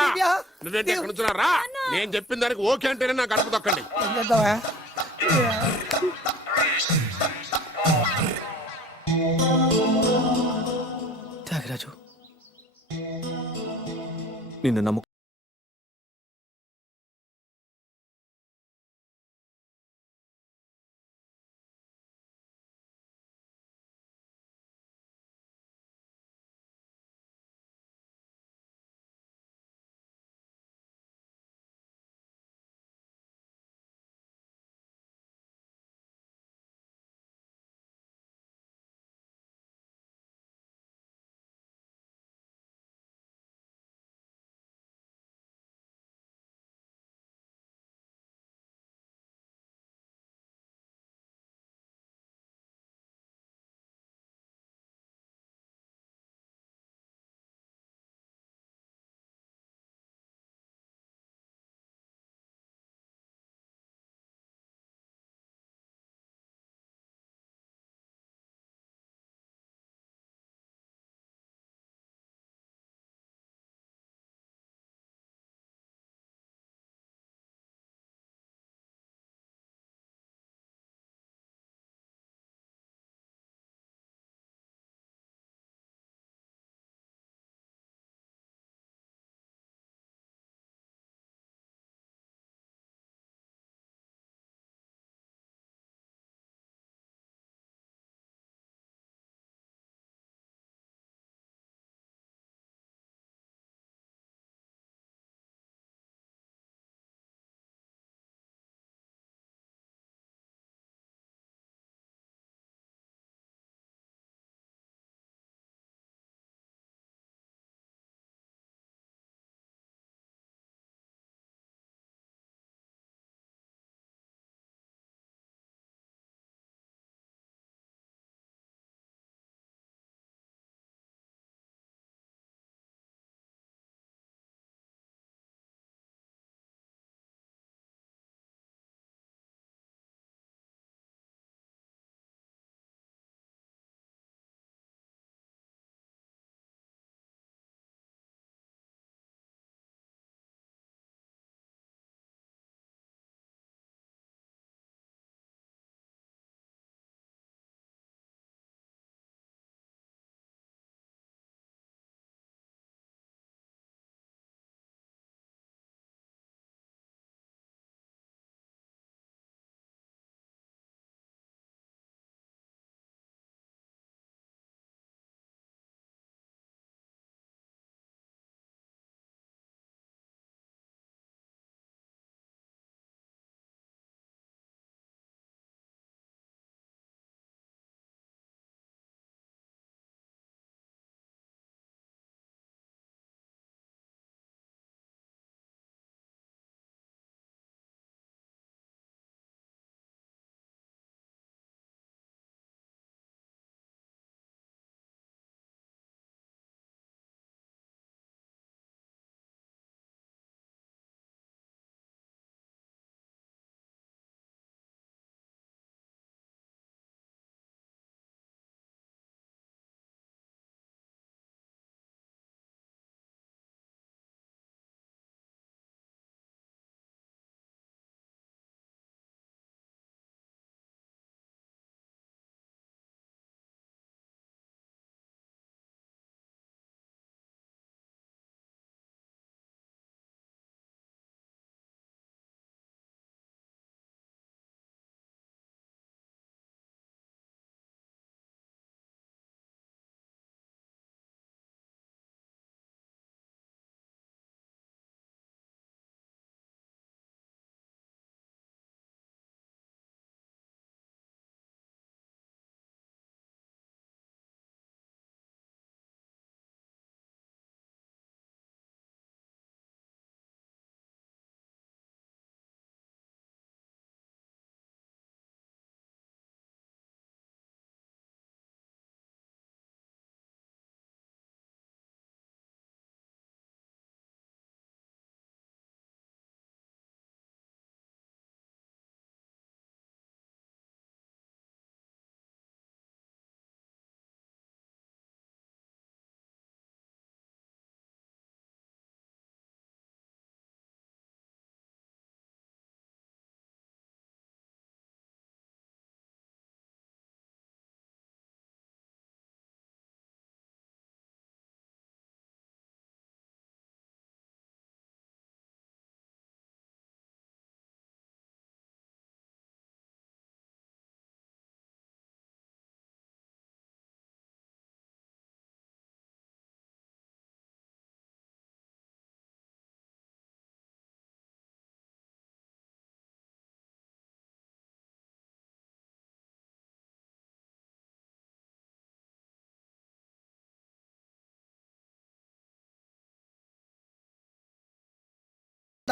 నువ్వేంటి ఎక్కడ నుంచున్నా? రా. నేను చెప్పిన దానికి ఓకే అంటేనే నా గడప తొక్కండి. త్యాగరాజు, నిన్ను నమ్ము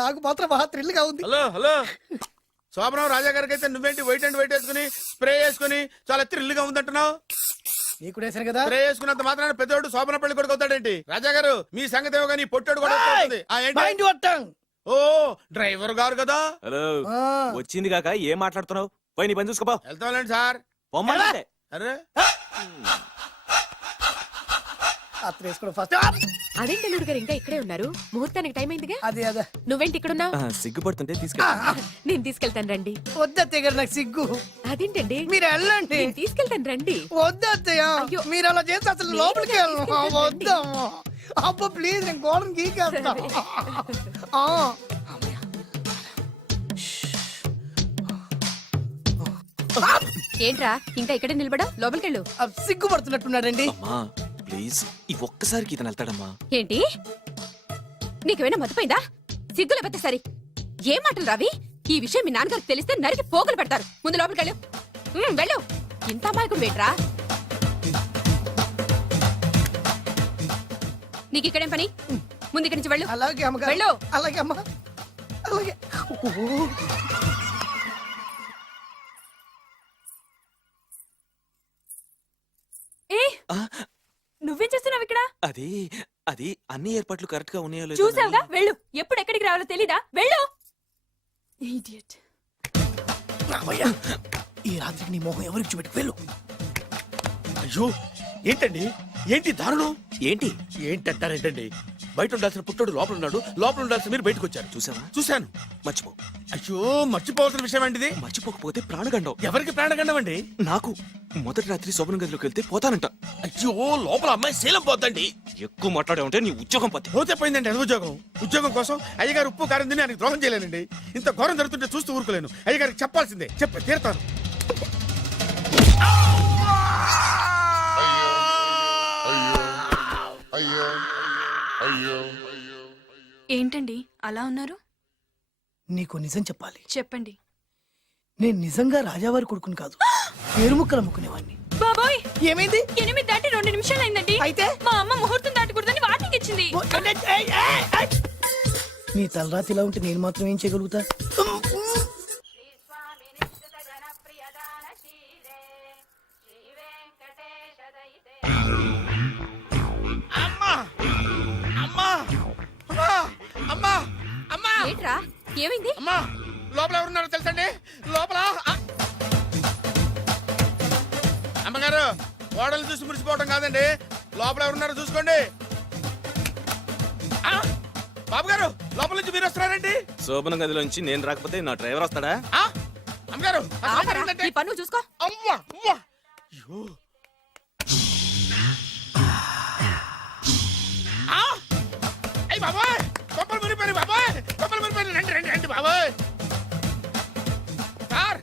నాకు మాత్రం బాగా థ్రిల్ గా ఉంది. హలో హలో శోభనం రాజా గారికి అయితే నువ్వేంటి వైట్ అండ్ వైట్ వేసుకుని స్ప్రే వేసుకుని చాలా థ్రిల్గా ఉందంటున్నావు. నీకు కూడా వేశాను కదా. స్ప్రే వేసుకున్నంత మాత్రాన పెద్దోడు శోభన పెళ్లి కొడుకు అవుతాడేంటి? రాజా గారు మీ సంగతి ఏమో కానీ పొట్టాడు కూడా అవుతుంది. ఆ, ఏంటి? మైండ్ కొట్టాం. ఓ డ్రైవర్ గారు కదా. హలో ఆ. వచ్చింది కాక ఏం మాట్లాడుతున్నావు? పోయి నీ పని చూసుకోపో. వెళ్తాంలేండి సార్. పొమ్మంటే. అరే అత్త వేసుకోవడం ఫస్ట్. అదేంటి అల్లుడు గారు ఇంకా ఇక్కడే ఉన్నారు? ముహూర్తానికి టైం అయిందిగా. అదే అదే నువ్వేంటి ఇక్కడున్నా? సిగ్గుపడుతుంటే తీసుకెళ్ళి. నేను తీసుకెళ్తాను రండి. వద్దత్తయ్య గారు, నాకు సిగ్గు. అదేంటండి? మీరు వెళ్ళండి. నేను తీసుకెళ్తాను రండి. వద్దత్తయ్య, అయ్యో. మీరు అలా చేస్తే అసలు లోపలికి వెళ్ళను. వద్దమ్మా. అబ్బా ప్లీజ్, నేను గోడను గీకేస్తా. ఆ. ఏంట్రా ఇంకా ఇక్కడే నిలబడా? లోపలికెళ్ళు. సిగ్గుపడుతున్నట్టున్నాడండి. అమ్మా ప్లీజ్ ఈ ఒక్కసారికి ఇతను వెళ్తాడమ్మా. ఏంటి నీకేమైనా మతిపోయిందా? సిగ్గు లేకపోతే సరి. ఏం మాటలు రావి? ఈ విషయం మీ నాన్నగారికి తెలిస్తే నరికి పోగులు పెడతారు. ముందు లోపలికెళ్ళు. వెళ్ళు. ఇంత అమాయకుడు వేట్రా. నీకు ఇక్కడేం పని? ముందు ఇక్కడి నుంచి వెళ్ళు. అలాగే అమ్మగారు. వెళ్ళు. అలాగే అమ్మా, అలాగే. ఓ. ఏ నువ్వేం చేస్తున్నావు ఇక్కడ? అది అది అన్ని ఏర్పాట్లు కరెక్ట్ గా ఉన్నాయో లేదో చూసావుగా, వెళ్ళు. ఎప్పుడు ఎక్కడికి రావాలో తెలీదా? వెళ్ళు. Idiot. రామయ్య, ఈ రాత్రికి నీ మొహం ఎవరికి చూపెట్టి వెళ్ళు. అయ్యో ఏంటండి? ఏంటి దారుణం? ఏంటి ఏంటంటారేంటండి? బయట ఉండాల్సిన పుట్టోడు లోపల ఉన్నాడు, లోపల ఉండాల్సిన మీరు బయటకు వచ్చారు. చూసావా? చూశాను. మర్చిపో. అయ్యో మర్చిపోవాల్సిన విషయం ఏంటిది? మర్చిపోకపోతే ప్రాణగండం. ఎవరికి ప్రాణగండం అండి? నాకు మొదటి రాత్రి శోభన గదిలోకి వెళ్తే పోతానంట. అయ్యో లోపల అమ్మాయి శీలం పోద్దండి. ఎక్కువ మాట్లాడే ఉంటే నీ ఉద్యోగం పోతే. పోతే పోయిందండి అది ఉద్యోగం. ఉద్యోగం కోసం అయ్యగారు ఉప్పు కారం తిని ఆయనకు ద్రోహం చేయలేనండి. ఇంత ఘోరం జరుగుతుంటే చూస్తూ ఊరుకోలేను. అయ్యగారికి చెప్పాల్సిందే, చెప్పి తీరుతాను. ఏంటండి అలా ఉన్నారు? నీకు నిజం చెప్పాలి. చెప్పండి. నేను నిజంగా రాజావారి కొడుకుని కాదు, పేరుముక్కలు అమ్ముకునేవాడిని. బాబోయ్, ఏమైంది? 8 దాటి 2 నిమిషాలు అయిందండి. అయితే మా అమ్మ ముహూర్తం దాటకూడదని వార్నింగ్ ఇచ్చింది. నీ తలరాతి ఇలా ఉంటే నేను మాత్రం ఏం చేయగలుగుతా? అమ్మా అమ్మా అమ్మా అమ్మా అమ్మా ఏంట్రా ఏమైంది? అమ్మా లోపల ఎవరున్నారో తెలుసండి? లోపల అమ్మగారు ఓడలు చూసి మురిసిపోవడం కాదండి, లోపల ఎవరున్నారో చూసుకోండి. ఆ, బాబు గారు లోపల నుంచి మీరు వస్తున్నారండి? శోభన గదిలోంచి నేను రాకపోతే నా డ్రైవర్ వస్తాడా? ఆ, అమ్మగారు అసలు ఆపరా, ఏంటంటే- నీ పన్ను చూసుకో. అమ్మా అమ్మా అయ్యో. ఆ, అయ్ బాబాయ్ కొప్పలు మునిపోయి బాబాయ్, కొప్పలు మునిపోయి. రండి రండి రండి బాబాయ్. సార్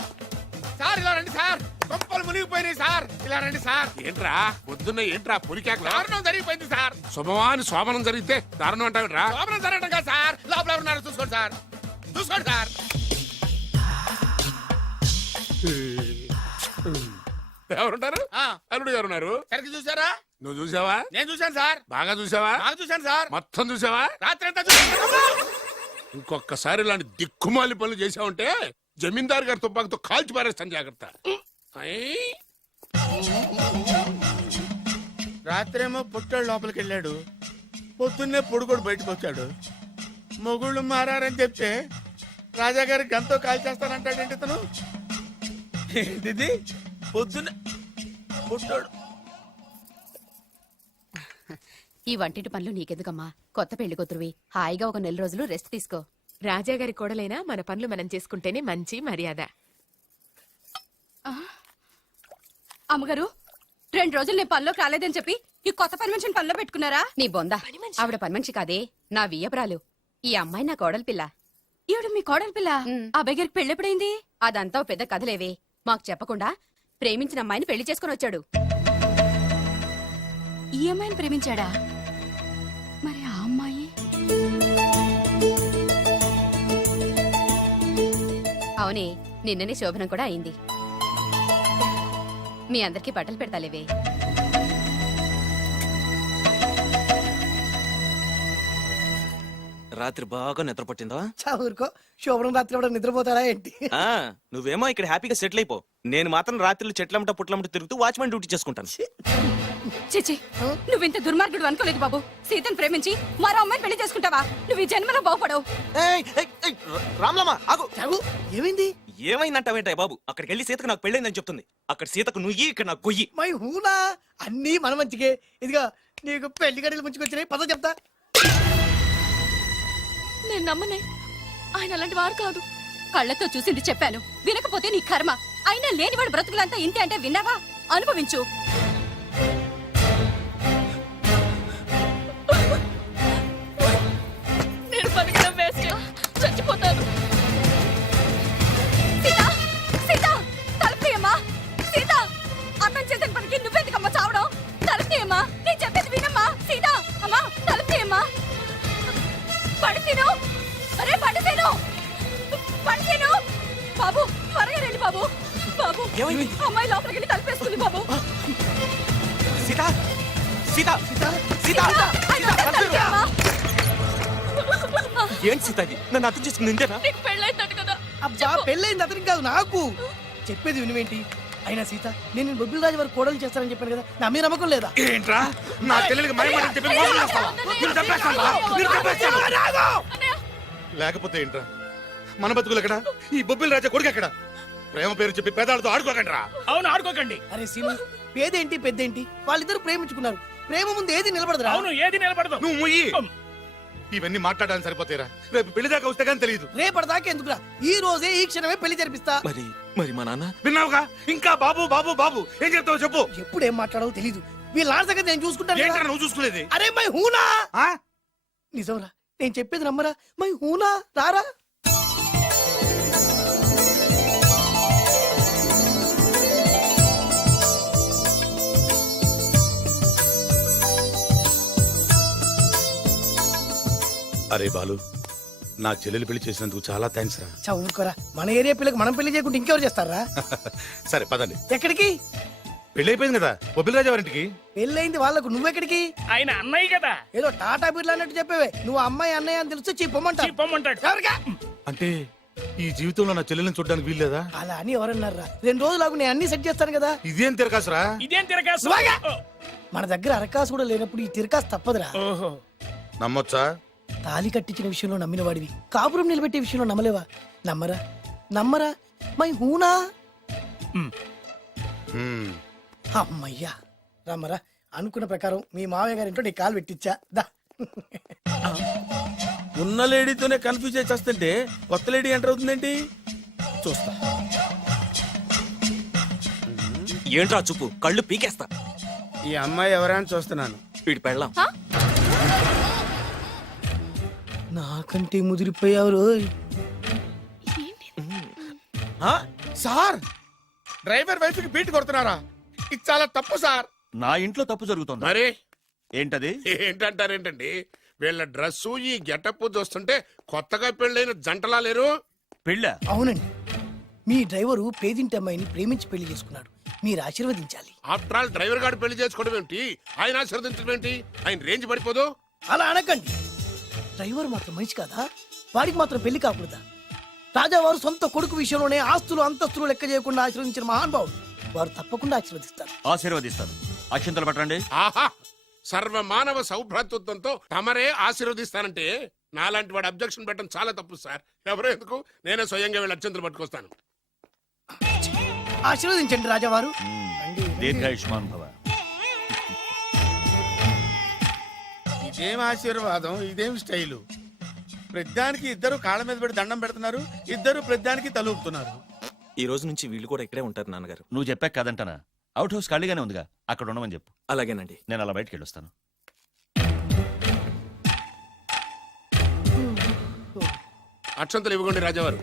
సార్ ఇలా రండి సార్, కొప్పలు మునిగిపోయినాయి సార్, ఇలా రండి సార్. ఏంట్రా పొద్దున్న ఏంట్రా పొలికేకలా? దారుణం జరిగిపోయింది సార్. శుభమాని శోభనం జరిగితే దారుణం అంటావేంట్రా? లోపల జరగడం కాదు సార్, లోపల ఎవరున్నారో చూసుకోండి సార్, చూసుకోండి సార్. ఎవరుంటారు? ఆ, అల్లుడు గారు ఉన్నారు. సరిగ్గా చూసారా? నువ్వు చూసావా? నేను చూశాను సార్. బాగా చూసావా? బాగా చూశాను సార్. మొత్తం చూసావా? రాత్రి అంతా చూశాను. ఇంకొకసారి ఇలాంటి దిక్కుమాలి పనులు చేసావంటే జమీందారు గారి తుపాకుతో కాల్చి పారేస్తాను, జాగ్రత్త. ఐ. రాత్రేమో పుట్టాడు లోపలికి వెళ్ళాడు, పొద్దున్నే పొడుగోడు బయటకు వచ్చాడు. మొగుళ్ళు మారని చెప్తే రాజాగారి గంతో కాల్ చేస్తానంటాడేంటి ఇతను? ఏంటిది పొద్దున్నే పుట్టాడు. ఈ వంటింటి పనులు నీకెందుకమ్మా? కొత్త పెళ్లి కూతురువి, హాయిగా ఒక 4 రోజులు రెస్ట్ తీసుకో. రాజాగారి కోడలైనా మన పనులు మనం చేసుకుంటేనే మంచి మర్యాద. అమ్మగారు 2 రోజులు నేను పనిలోకి రాలేదని చెప్పి ఈ కొత్త పని మనిషిని పనిలో పెట్టుకున్నారా? నీ బొందా, ఆవిడ పని మనిషి కాదే, నా వియ్యపురాలు. ఈ అమ్మాయి నా కోడలి పిల్ల. ఈవిడ మీ కోడలి పిల్ల? ఆ బెగరికి పెళ్ళెప్పుడైంది? అదంతా ఓ పెద్ద కథలేవే, మాకు చెప్పకుండా ప్రేమించిన అమ్మాయిని పెళ్లి చేసుకుని వచ్చాడు. ఈ అమ్మాయిని ప్రేమించాడా? మరి ఆ అమ్మాయి? అవునే, నిన్ననే శోభనం కూడా అయింది. మీ అందరికి బట్టలు పెడతాలేవే. రాత్రి బాగా నిద్ర పట్టిందా? చా ఊరుకో, శోభనం రాత్రి కూడా నిద్రపోతాడా ఏంటి? ఆ, నువ్వేమో ఇక్కడ హ్యాపీగా సెటిల్ అయిపో. నేను మాత్రం రాత్రులు చెట్లమ్మట పుట్లమ్మట తిరుగుతూ వాచ్మెన్ డ్యూటీ చేసుకుంటాను. చిచి నువ్వింత దుర్మార్గుడు అనుకోలేదు బాబు. సీతను ప్రేమించి మరో అమ్మాయిని పెళ్లి చేసుకుంటావా? నువ్వు ఈ జన్మలో బాగుపడవు. రామ్లమ్మ ఆగు. చాగు, ఏమైంది? ఏమైందంటావేంటాయి బాబు? అక్కడికి వెళ్ళి సీతకు నాకు పెళ్ళైందని చెప్తుంది. అక్కడ సీతకు నుయ్యి, ఇక్కడ నాకు గొయ్యి. మై హూనా, అన్నీ మన మంచికే. ఇదిగా నీకు పెళ్లి గడియలు ముంచుకొచ్చినాయి, పద చెప్తా. నేను నమ్మనే, ఆయన అలాంటి వారు కాదు. కళ్ళతో చూసింది చెప్పాను, వినకపోతే నీ కర్మ. అయినా లేనివాడు బ్రతుకులంతా ఇంతే అంటే విన్నావా? అనుభవించు. నేను బతకడం వేస్ట్, చచ్చిపోతాను. సీత, సీత, తలుపు తీయమ్మా. సీత, అన్నం చేసిన పనికి నువ్వెందుకమ్మా చావడం? తలుపు తీయమ్మా, నేను చెప్పేది వినమ్మా. సీత, అమ్మా తలుపు తీయమ్మా. పడితేను, అరే పడితేను, పడితేను. బాబు త్వరగా రండి బాబు. బాబు అమ్మాయి లోపలికి వెళ్ళి తలుపేసుకుంది బాబు. సీత, సీత, సీత, ఏంటి సీత ఇది? నన్ను అర్థం చేసుకుంది ఇంతేనా? నీకు పెళ్ళైందట కదా. అబ్బా, పెళ్ళైంది అతనికి కాదు, నాకు. చెప్పేది వినువేంటి? అయినా సీత, నేను బొబ్బిల్ రాజు వారు కోడలు చేస్తానని చెప్పాను కదా, నా మీద నమ్మకం లేదా? ఏంట్రా నా చెల్లెలికి మైమాట చెప్పి మోసం చేస్తావా? నిన్ను చంపేస్తావా? నిన్ను చంపేస్తావా? లేకపోతే ఏంట్రా మన బతుకులు ఎక్కడ? ఈ బొబ్బిల్ రాజా కొడుకు ఎక్కడ? ప్రేమ పేరు చెప్పి పేదాలతో ఆడుకోకండి రా. అవును, ఆడుకోకండి. అరే సీను, పేదేంటి పెద్దేంటి, వాళ్ళిద్దరు ప్రేమించుకున్నారు. ప్రేమ ముందు ఏది నిలబడదురా? అవును, ఏది నిలబడదు. నువ్వు ముయ్యి. ఇవన్నీ మాట్లాడడానికి సరిపోతారా? రేపు పెళ్లి దాకా వస్తే కానీ తెలియదు. రేపటిదాకా ఎందుకురా, ఈ రోజే ఈ క్షణమే పెళ్లి జరిపిస్తా. మరి మరి మా నాన్న విన్నావుగా? ఇంకా బాబు బాబు బాబు ఏం చెప్తావు చెప్పు. ఎప్పుడు ఏం మాట్లాడాలో తెలీదు. వీళ్ళ నాన్న సంగతి నేను చూసుకుంటాను ఏంట్రా కదా. నువ్వు చూసుకునేది? అరే మై హూనా, ఆ? నిజంరా, నేను చెప్పేది నమ్మరా? మై హూనా, రారా. అరే బాలు, నా చెల్లెలు పెళ్లి చేసినందుకు చాలా థ్యాంక్స్ రా. చా ఊరుకోరా, మన ఏరియా పిల్లకి మనం పెళ్లి చేయకుంటే ఇంకెవరు చేస్తారా? సరే పదండి. ఎక్కడికి? పెళ్లి అయిపోయింది కదా బొబ్బిల్ రాజా వారింటికి. పెళ్ళైంది వాళ్ళకు, నువ్వెక్కడికి? ఆయన అన్నయ్య కదా. ఏదో టాటా బిర్లా అన్నట్టు చెప్పేవే. నువ్వు అమ్మాయి అన్నయ్య అని తెలిస్తే చెప్పమంటాడు. అంటే ఈ జీవితంలో నా చెల్లెల్ని చూడడానికి వీల్లేదా? అలా అని ఎవరన్నారా? 2 రోజులాగు నేను అన్ని సెట్ చేస్తాను కదా. ఇదేం తిరకాసురా? నువ్వాగా? మన దగ్గర అరకాసు కూడా లేనప్పుడు ఈ తిరకాసు తప్పదురా. నమ్మొచ్చా? తాలి కట్టించిన విషయంలో నమ్మిన వాడివి, కాపురం నిలబెట్టే విషయంలో నమ్మలేవా? నమ్మరా నమ్మరా మై హూనా. అమ్మయ్యా, రమ్మరా. అనుకున్న ప్రకారం మీ మావయ్య గారింట్లో నీ కాలు పెట్టించా. దా. ఉన్న లేడీతోనే కన్ఫ్యూజ్ అయి చేస్తుంటే కొత్త లేడీ ఎంటర్ అవుతుందేంటి? చూస్తా. ఏంట్రా చూపు, కళ్ళు పీకేస్తా. ఈ అమ్మాయి ఎవరైనా చూస్తున్నాను. వీడి పెళ్ళాం. నాకంటే ముదిరిపోయావు రోయ్. సార్, డ్రైవర్ వైఫ్ కి బీట్ కొడుతున్నారా? ఇది చాలా తప్పు సార్. నా ఇంట్లో తప్పు జరుగుతోంది. మరి ఏంటది? ఏంటంటారేంటండి? వీళ్ళ డ్రెస్సు ఈ గెటప్ చూస్తుంటే కొత్తగా పెళ్ళైన జంటలా లేరు. పెళ్ళా? అవునండి, మీ డ్రైవరు పేదింటి అమ్మాయిని ప్రేమించి పెళ్లి చేసుకున్నాడు. మీరు ఆశీర్వదించాలి. ఆఫ్టర్ ఆల్ డ్రైవర్ గారు పెళ్లి చేసుకోవడం ఏంటి, ఆయన ఆశీర్వదించడం ఏంటి? ఆయన రేంజ్ పడిపోదు. అలా అనకండి. డ్రైవర్ మాత్రం మనిషి కాదా? వాడికి మాత్రం పెళ్లి కాకూడదా? రాజావారు సొంత కొడుకు విషయంలోనే ఆస్తులు అంతస్తులు లెక్క చేయకుండా ఆశీర్వదించిన మహానుభావుడు. వారు తప్పకుండా ఆశీర్వదిస్తారు. ఆశీర్వదిస్తాను. అక్షంతలు పట్టండి. ఆహా, సర్వమానవ సౌభ్రాతృత్వంతో తమరే ఆశీర్వదిస్తానంటే నాలాంటి వాడు అబ్జెక్షన్ పెట్టడం చాలా తప్పు సార్. ఎవరో ఎందుకు, నేనే స్వయంగా వీళ్ళ అత్యంతలు పట్టుకొస్తాను. ఆశీర్వదించండి రాజావారు. దీర్ఘాయుష్మాన్ భవ. ఇదేం ఆశీర్వాదం, ఇదేం స్టైలు? ప్రతిదానికి ఇద్దరు కాళ్ళ మీద పెట్టి దండం పెడుతున్నారు, ఇద్దరు ప్రతిదానికి తలూపుతున్నారు. ఈ రోజు నుంచి వీళ్ళు కూడా ఇక్కడే ఉంటారు నాన్నగారు. నువ్వు చెప్పాక కాదంటానా? అవుట్ హౌస్ ఖాళీగానే ఉందిగా, అక్కడ ఉండమని చెప్పు. అలాగేనండి. నేను అలా బయటకు వెళ్ళొస్తాను. అక్షంతలు ఇవ్వకండి రాజావారు.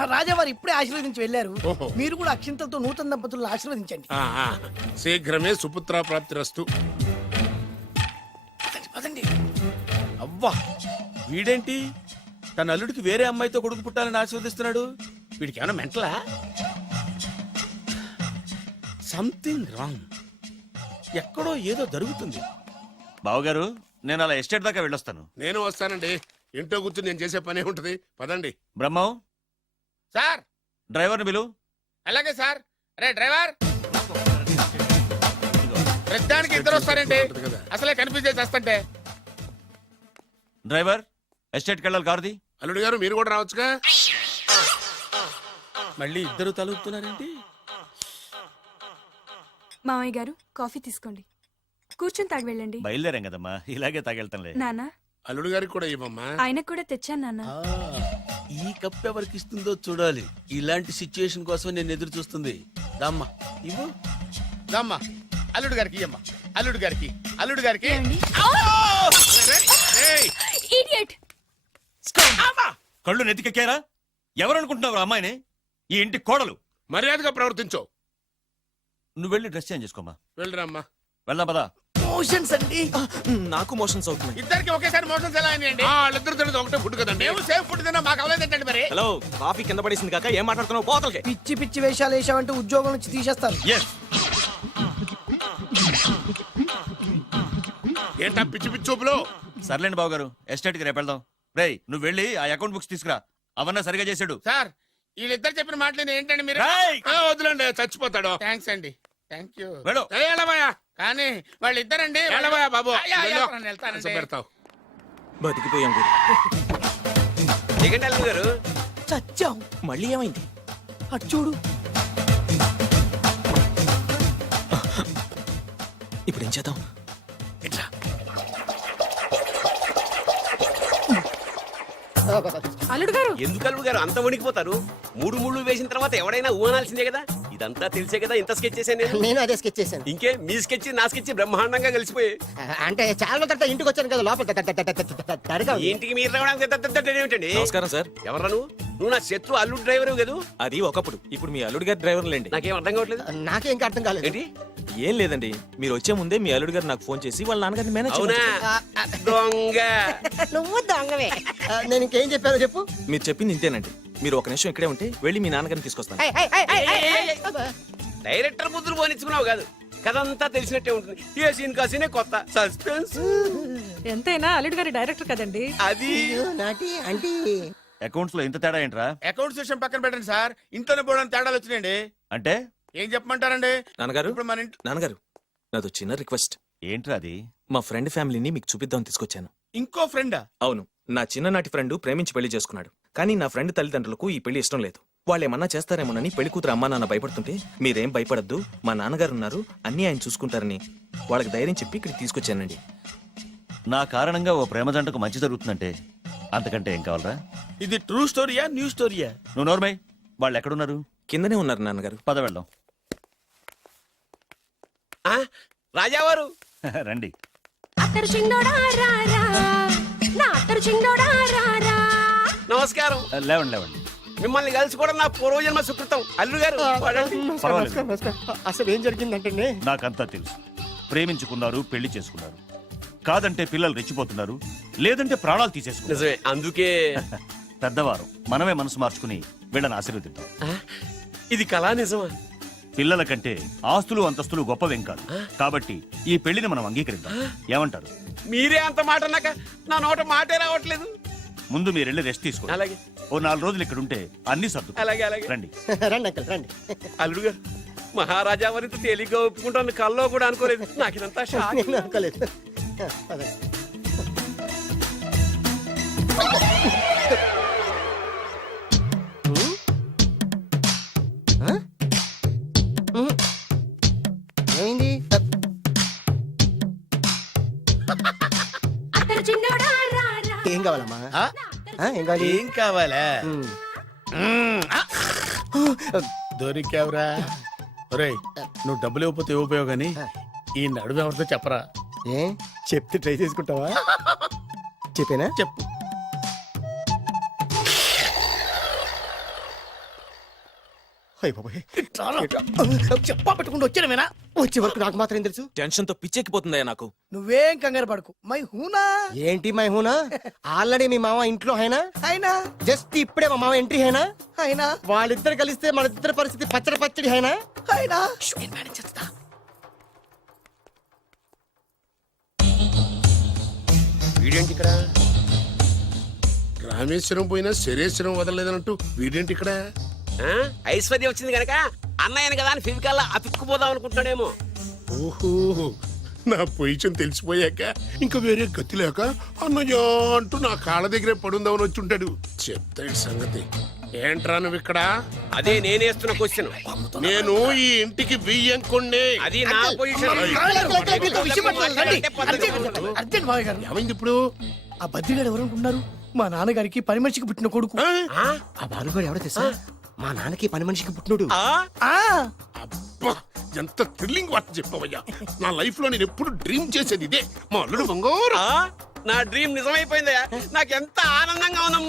ఆ రాజావారు ఇప్పుడే ఆశీర్వదించి వెళ్ళారు. ఓహో. మీరు కూడా అక్షింతలతో నూతన దంపతులను ఆశీర్వదించండి. ఆహా, శీఘ్రమే సుపుత్ర ప్రాప్తిరస్తు. పదండి. అవ్వా, వీడేంటి తన అల్లుడికి వేరే అమ్మాయితో కొడుకు పుట్టాలని ఆశీర్వదిస్తున్నాడు? వీడికి ఏమైనా మెంటలా? Something wrong. ఎక్కడో ఏదో జరుగుతుంది. బావగారు, నేను అలా ఎస్టేట్ దాకా వెళ్ళొస్తాను. నేను వస్తానండి. ఇంట్లో కూర్చుని నేను చేసే పనే ఉంటది పదండి. బ్రహ్మం సార్ డ్రైవర్ని పిలు. అలాగే సార్. రే డ్రైవర్, ప్రతిదానికి ఇద్దరు వస్తారండి. అసలే కనిపించే చేస్తంటే. డ్రైవర్ ఎస్టేట్కి వెళ్ళాలి కారుది. అల్లుడు గారు మీరు కూడా రావచ్చుగా. మళ్ళీ ఇద్దరు తలుపుతున్నారేంటి? మామయ్య గారు కాఫీ తీసుకోండి, కూర్చొని తాగి వెళ్ళండి. బయలుదేరాం కదమ్మా, ఇలాగే తాగెళ్తాంలే. నాన్న, అల్లుడు గారికి కూడా ఇవ్వమ్మా. ఆయనకు కూడా తెచ్చాను నాన్న. ఈ కప్ ఎవరికి ఇస్తుందో చూడాలి. ఇలాంటి సిచ్యుయేషన్ కోసం నేను ఎదురు చూస్తుంది. దమ్మా ఇవ్వు, దమ్మా. అల్లుడు గారికి ఇయ్యమ్మా. అల్లుడు గారికి, అల్లుడు గారికి. ఇడియట్! కళ్ళు నెత్తికెక్కారా? ఎవరనుకుంటున్నావు అమ్మాయిని? ఈ ఇంటి కోడలు. మర్యాదగా ప్రవర్తించో. నువ్వు వెళ్ళి డ్రెస్ చేంజ్ చేసుకోమ్మా. వెళ్ళరామ్మా. వెళ్దాం పదా. మోషన్స్ అండి. నాకు మోషన్స్ అవుతున్నాయి. ఇద్దరికి ఒకేసారి మోషన్స్ ఎలా అయినాయండి? వాళ్ళిద్దరు తినదు ఒకటే ఫుడ్ కదండి. మేము సేమ్ ఫుడ్ తిన్నా, మాకు అవలేదండి మరి. హలో, కాఫీ కింద పడేసింది కాక ఏం మాట్లాడుతున్నావు? పోతలకి. పిచ్చి పిచ్చి వేషాలు వేసామంటే ఉద్యోగం నుంచి తీసేస్తారు. ఎస్. ఏంటా పిచ్చి పిచ్చి చూపులు? సర్లేండి బాబు గారు, ఎస్టేట్కి రేపు వెళ్దాం. రేయ్ నువ్వు వెళ్ళి ఆ అకౌంట్ బుక్స్ తీసుకురా. అవన్నా సరిగా చేశాడు. సార్ వీళ్ళిద్దరు చెప్పిన మాటలు ఏంటండి మీరు? రేయ్! వద్దులండి, చచ్చిపోతాడు. థ్యాంక్స్ అండి, థ్యాంక్ యూ. వెళ్ళు. వెళ్ళబోయా కానీ వాళ్ళిద్దరండి. వెళ్ళబోయా బాబు. వెళ్ళు. వెళ్ళు. వెళ్తానండి. పెడతావు. బతికిపోయాం గురు. దిగండి అల్లుడు గారు. చచ్చాం. మళ్ళీ ఏమైంది? అటు చూడు. ఇప్పుడు ఏం చేద్దాం? అల్లుడు గారు, ఎందుకు అల్లుడు గారు అంత వణికిపోతారు? మూడు ముళ్ళు వేసిన తర్వాత ఎవడైనా ఊనాల్సిందే కదా. ఇదంతా తెలిసే కదా ఇంత స్కెచ్ చేశాను నేను. నేను అదే స్కెచ్ చేశాను. ఇంకే మీ స్కెచ్ నా స్కెచ్ బ్రహ్మాండంగా కలిసిపోయి. అంటే చాలా తర్వాత ఇంటికి వచ్చాను కదా, లోపల తడగా ఉంది. ఇంటికి మీరు రావడానికి ఏమిటండి? నమస్కారం సార్. ఎవరా నువ్వు నా శత్రు అల్లుడు డ్రైవర్ కదా. అది ఒకప్పుడు. ఇప్పుడు మీ అల్లుడు గారి డ్రైవర్ లేండి. నాకేం అర్థం కావట్లేదు. నాకే ఇంకా అర్థం కాలేదు. ఏంటి? ఏం లేదండి, మీరు వచ్చే ముందే మీ అల్లుడు గారు నాకు ఫోన్ చేసి వాళ్ళ నాన్నగారిని మేనేజ్ అవునా? దొంగ. నువ్వు దొంగవే. నేను ఇంకేం చెప్పానో చెప్పు. మీరు చెప్పింది ఇంతేనండి. మీరు ఒక నిమిషం ఇక్కడే ఉంటే వెళ్ళి మీ నాన్నగారిని తీసుకొస్తాను. డైరెక్టర్ ముద్దులు పోనిచ్చుకున్నావు కాదు, కథంతా తెలిసినట్టే ఉంటుంది. ఏ సీన్ కా సీనే కొత్త సస్పెన్స్. ఎంతైనా అల్లుడు గారి డైరెక్టర్ కదండి. అది నాటి అంటే అకౌంట్స్ లో ఇంత తేడా ఏంట్రా? అకౌంట్స్ విషయం పక్కన పెట్టండి సార్. ఇంట్లోనే పోవడానికి తేడాలు వచ్చినాయండి. అంటే ఏం చెప్పమంటారండి? నాన్నగారు, ఇప్పుడు మన ఇంట్లో నాన్నగారు, నాదో చిన్న రిక్వెస్ట్. ఏంట్రా అది? మా ఫ్రెండ్ ఫ్యామిలీని మీకు చూపిద్దాం తీసుకొచ్చాను. ఇంకో ఫ్రెండా? అవును, నా చిన్ననాటి ఫ్రెండ్ ప్రేమించి పెళ్లి చేసుకున్నాడు. కానీ నా ఫ్రెండ్ తల్లిదండ్రులకు ఈ పెళ్లి ఇష్టం లేదు. వాళ్ళు ఏమన్నా చేస్తారేమోనని పెళ్లి కూతురు అమ్మా నాన్న భయపడుతుంటే, మీరేం భయపడద్దు, మా నాన్నగారు ఉన్నారు, అన్నీ ఆయన చూసుకుంటారని వాళ్ళకి ధైర్యం చెప్పి ఇక్కడికి తీసుకొచ్చానండి. నా కారణంగా ఓ ప్రేమ జంటకు మంచి జరుగుతుందంటే అంతకంటే ఏం కావాలరా? ఇది ట్రూ స్టోరీయా న్యూ స్టోరీయా? నువ్వు నోర్మై. వాళ్ళు ఎక్కడున్నారు? కిందనే ఉన్నారు నాన్నగారు. పద వెళ్దాం. ఆ, రాజావారు రండి. నమస్కారం. లేవండి లేవండి. మిమ్మల్ని కలుసుకోవడం నా పూర్వజన్మ సుకృతం. అల్లుడు గారు పడండి. పర్వాలేదు. అసలు ఏం జరిగిందంటే నాకంతా తెలుసు. ప్రేమించుకున్నారు, పెళ్లి చేసుకున్నారు. కాదంటే పిల్లలు రెచ్చిపోతున్నారు, లేదంటే ప్రాణాలు తీసేసుకున్నారు. నిజమే, అందుకే పెద్దవారు మనమే మనసు మార్చుకుని వీళ్ళని ఆశీర్వదిద్దాం. ఆ, ఇది కళా నిజమా? పిల్లల కంటే ఆస్తులు అంతస్తులు గొప్పవేం కాదు. కాబట్టి ఈ పెళ్లిని మనం అంగీకరిద్దాం. ఏమంటారు? మీరే అంత మాట అన్నాక నా నోట మాటే రావట్లేదు. ముందు మీరు వెళ్ళి రెస్ట్ తీసుకోండి. అలాగే ఓ 4 రోజులు ఇక్కడ ఉంటే అన్ని సర్దు. అలాగే అలాగే. రండి. రండి అంకల్ రండి. అల్లుడు గారు, మహారాజా వారితో తేలిగ్గా ఒప్పుకుంటాను కల్లో కూడా అనుకోలేదు. నాకు ఇదంతా షాక్. నేను అనుకోలేదు. పదండి. ఏమైంది? ఏం కావాలమ్మా? ఏం కావాలి? ఏం కావాలా? దొరికావురా. ఒరేయ్, నువ్వు డబ్బులు ఇవ్వకపోతే ఇవ్వపోయావు గానీ ఈ నడుము ఎవరితో చెప్పరా. ఏ చెప్తే ట్రై చేసుకుంటావా? చెప్పేనా? చెప్పు. చెప్పా పెట్టుకుంటూ వచ్చానేనా? వచ్చే వరకు నాకు మాత్రం తెలుసు. టెన్షన్ తో పిచ్చెక్కిపోతుందయ్యా నాకు. నువ్వేం కంగారు పడకు. మై హూనా ఏంటి మై హూనా? ఆల్రెడీ మీ మామ ఇంట్లో హైనా? అయినా జస్ట్ ఇప్పుడే మా మామ ఎంట్రీ హైనా? అయినా వాళ్ళిద్దరు కలిస్తే మన ఇద్దరు పరిస్థితి పచ్చడి పచ్చడి హైనా? అయినా వీడేంటి ఇక్కడ? రామేశ్వరం పోయినా శరేశ్వరం వదలలేదన్నట్టు వీడేంటి ఇక్కడ? ఆ? ఐశ్వర్య వచ్చింది గనక అన్నయ్యను కదా అని ఫిజికల్లా అతుక్కుపోదాం అనుకుంటున్నాడేమో. ఓహో, నా పొజిషన్ తెలిసిపోయాక ఇంకా వేరే గతి లేక అన్నయ్య అంటూ నా కాళ్ళ దగ్గరే పడుందామని వచ్చి ఉంటాడు. చెప్తాడు సంగతి. ఏంట్రా నువ్వు ఇక్కడ? అదే నేనేస్తున్న క్వశ్చన్. నేను ఈ ఇంటికి బియ్యం కొండే. అది నా పొజిషన్. అర్జెంట్ మావయ్య గారు. ఏమైంది ఇప్పుడు? ఆ బద్రిగాడు ఎవరు అనుకుంటున్నారు? మా నాన్నగారికి పని మనిషికి పుట్టిన కొడుకు. ఆ భానుగాడు ఎవడో తెలుసా? మా నాన్నకి పని మనిషికి పుట్టినోడు. అబ్బా, ఎంత థ్రిల్లింగ్ వార్త చెప్పవయ్యా. నా లైఫ్ లో నేను ఎప్పుడు డ్రీమ్ చేసేది ఇదే. మా అల్లుడు బంగారు. నా డ్రీమ్ నిజమైపోయిందయ్యా. నాకు ఎంత ఆనందంగా ఉందా.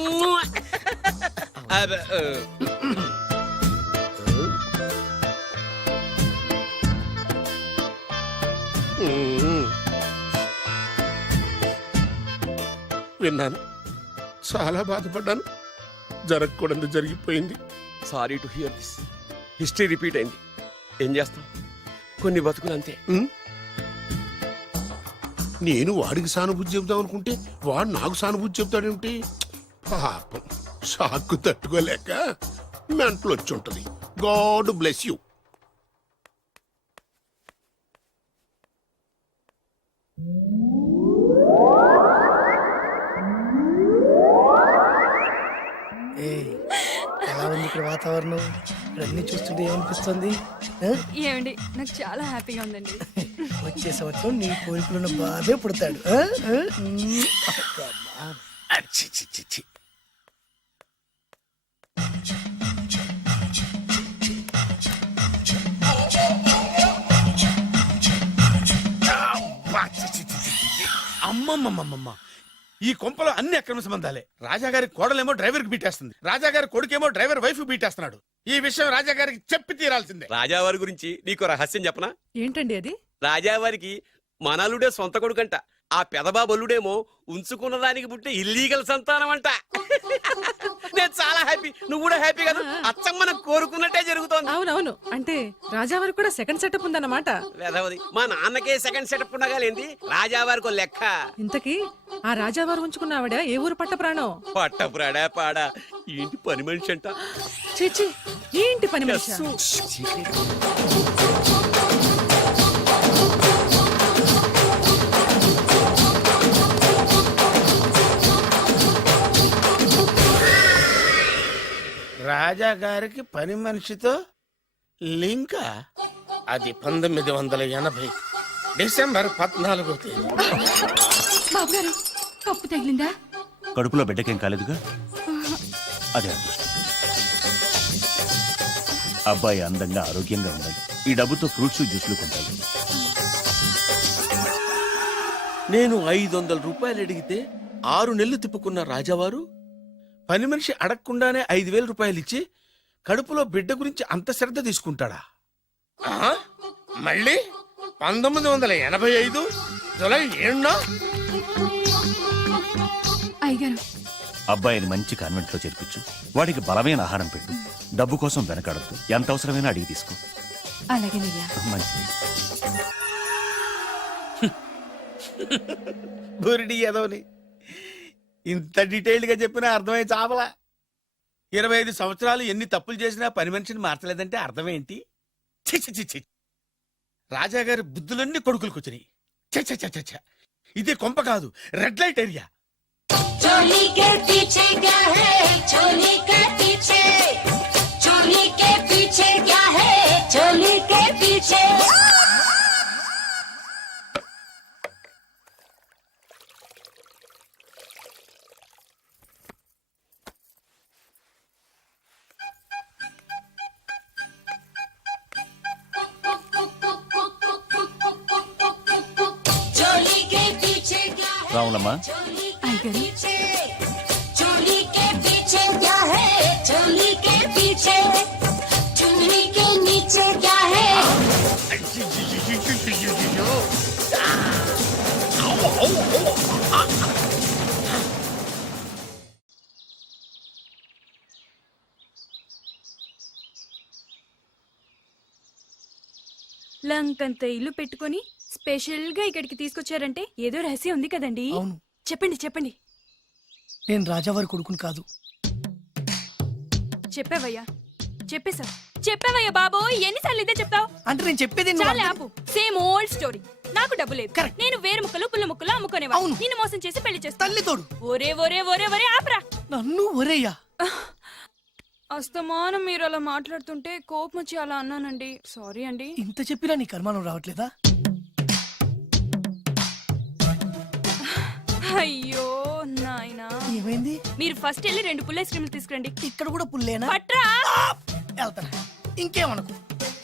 విన్నాను, చాలా బాధపడ్డాను. జరగకూడదు జరిగిపోయింది. Sorry to hear this. History repeat అయింది. ఏం చేస్తాం, కొన్ని బతుకులు అంతే. నేను వాడికి సానుభూతి చెబుదాం అనుకుంటే వాడు నాకు సానుభూతి చెబుతాడేమిటి? పాపం, షాక్కు తట్టుకోలేక మెంటలు వచ్చి ఉంటది. God bless you. ఎలా ఉంది ఇక్కడ వాతావరణం? ఇక్కడ అన్ని చూస్తుంటే ఏమనిపిస్తుంది? ఆ? ఏమండి, నాకు చాలా హ్యాపీగా ఉందండి. వచ్చే సంవత్సరం నీ కోరికలున్న బాబే పుడతాడు. ఆ? ఆ? చి, చి, చి, చి. అమ్మమ్మమ్మమ్మ, ఈ కొంపలో అన్ని అక్రమ సంబంధాలే. రాజాగారి కోడలేమో డ్రైవర్ కి బీటేస్తుంది, రాజాగారి కొడుకేమో డ్రైవర్ వైఫ్ బీటేస్తున్నాడు. ఈ విషయం రాజాగారికి చెప్పి తీరాల్సిందే. రాజావారి గురించి నీకు రహస్యం చెప్పనా? ఏంటండి అది? రాజావారికి మనలుడే సొంత కొడుకంట. ఆ పెదబాబల్లుడేమో ఉంచుకున్న దానికి పుట్టే ఇల్లీగల్ సంతానం అంట. నేను చాలా హ్యాపీ. నువ్వు కూడా హ్యాపీ కదా? అచ్చం మనం కోరుకున్నట్టే జరుగుతోంది. అవునవును, అంటే రాజావారికి కూడా సెకండ్ సెటప్ ఉందన్నమాట. వేదవది, మా నాన్నకే సెకండ్ సెటప్ ఉండగాలేంది, రాజావారికి లెక్క. ఇంతకీ ఆ రాజావారు ఉంచుకున్న ఆవిడ ఏ ఊరు పట్ట ప్రాణం? పట్టపురాడా పాడా ఏంటి పని మనిషి అంట. చీచి, ఏంటి పని మనిషి? రాజా గారికి పని మనిషితో లింకా? అది 1980 డిసెంబర్ 14వ తేదీ. బాబు గారు, కప్పు తగిలిందా? కడుపులో బిడ్డకేం కాలేదుగా? అదే అదృష్టం. అబ్బాయి అందంగా ఆరోగ్యంగా ఉండాలి. ఈ డబ్బుతో ఫ్రూట్స్ జ్యూస్లు కొంటాను. నేను 500 రూపాయలు అడిగితే 6 నెలలు తిప్పుకున్న రాజావారు పని మనిషి అడగకుండానే 5,000 రూపాయలు ఇచ్చి కడుపులో బిడ్డ గురించి అంత శ్రద్ధ తీసుకుంటాడా? మళ్ళీ 1985 జూలై 7న? అయ్యగారు, అబ్బాయిని మంచి కాన్వెంట్ లో చేర్పించు. వాడికి బలమైన ఆహారం పెట్టు. డబ్బు కోసం వెనకడద్దు. ఎంత అవసరమైనా అడిగి తీసుకో. అలాగేనయ్యా. మంచిది. బురిడి ఎదవని ఇంత డీటెయిల్డ్ గా చెప్పినా అర్థమై చావలా. 25 సంవత్సరాలు ఎన్ని తప్పులు చేసినా పని మనిషిని మార్చలేదంటే అర్థమేంటి? ఛీ, ఛీ, ఛీ, ఛీ. రాజాగారి బుద్ధులన్నీ కొడుకులకు వచ్చినాయి. ఛ, ఛ, ఛ, ఛ, ఛ. ఇదే కొంప కాదు, రెడ్ లైట్ ఏరియా. రావులమ్మా, అయ్యగారు, లంకంత ఇల్లు పెట్టుకొని స్పెషల్ గా ఇక్కడికి తీసుకొచ్చారంటే ఏదో రహస్యం ఉంది కదండి. అవును. చెప్పండి చెప్పండి. నేను రాజావారి కొడుకుని కాదు. చెప్పావయ్యా, చెప్పేశా, చెప్పావయ్యా బాబోయ్, ఎన్నిసార్లు ఇదే చెప్తావు? అంటే నేను చెప్పేది నువ్వు చాలా అర్థం- ఆపు. Same old story. నాకు డబ్బు లేదు, Correct. నేను వేరు ముక్కలు పుల్ల ముక్కలు అమ్ముకునేవాడు. అవును. నిన్ను మోసం చేసి పెళ్లి చేస్తా. తల్లి తోడు ఒరే ఒరే ఒరే ఒరే ఆపరా. నన్ను ఒరేయ్యా. అస్తమానం మీరు అలా మాట్లాడుతుంటే కోపం వచ్చి అలా అన్నానండి. సారీ అండి. ఇంత చెప్పినా నీ కర్మానం రావట్లేదా? అయ్యో నాయనా, ఏమైంది? మీరు ఫస్ట్ వెళ్ళి 2 పుల్ల ఐస్ క్రీమ్లు తీసుకురండి. ఇక్కడ కూడా పుల్లేనా? పట్రా. వెళ్తాను. ఇంకేమనుకో,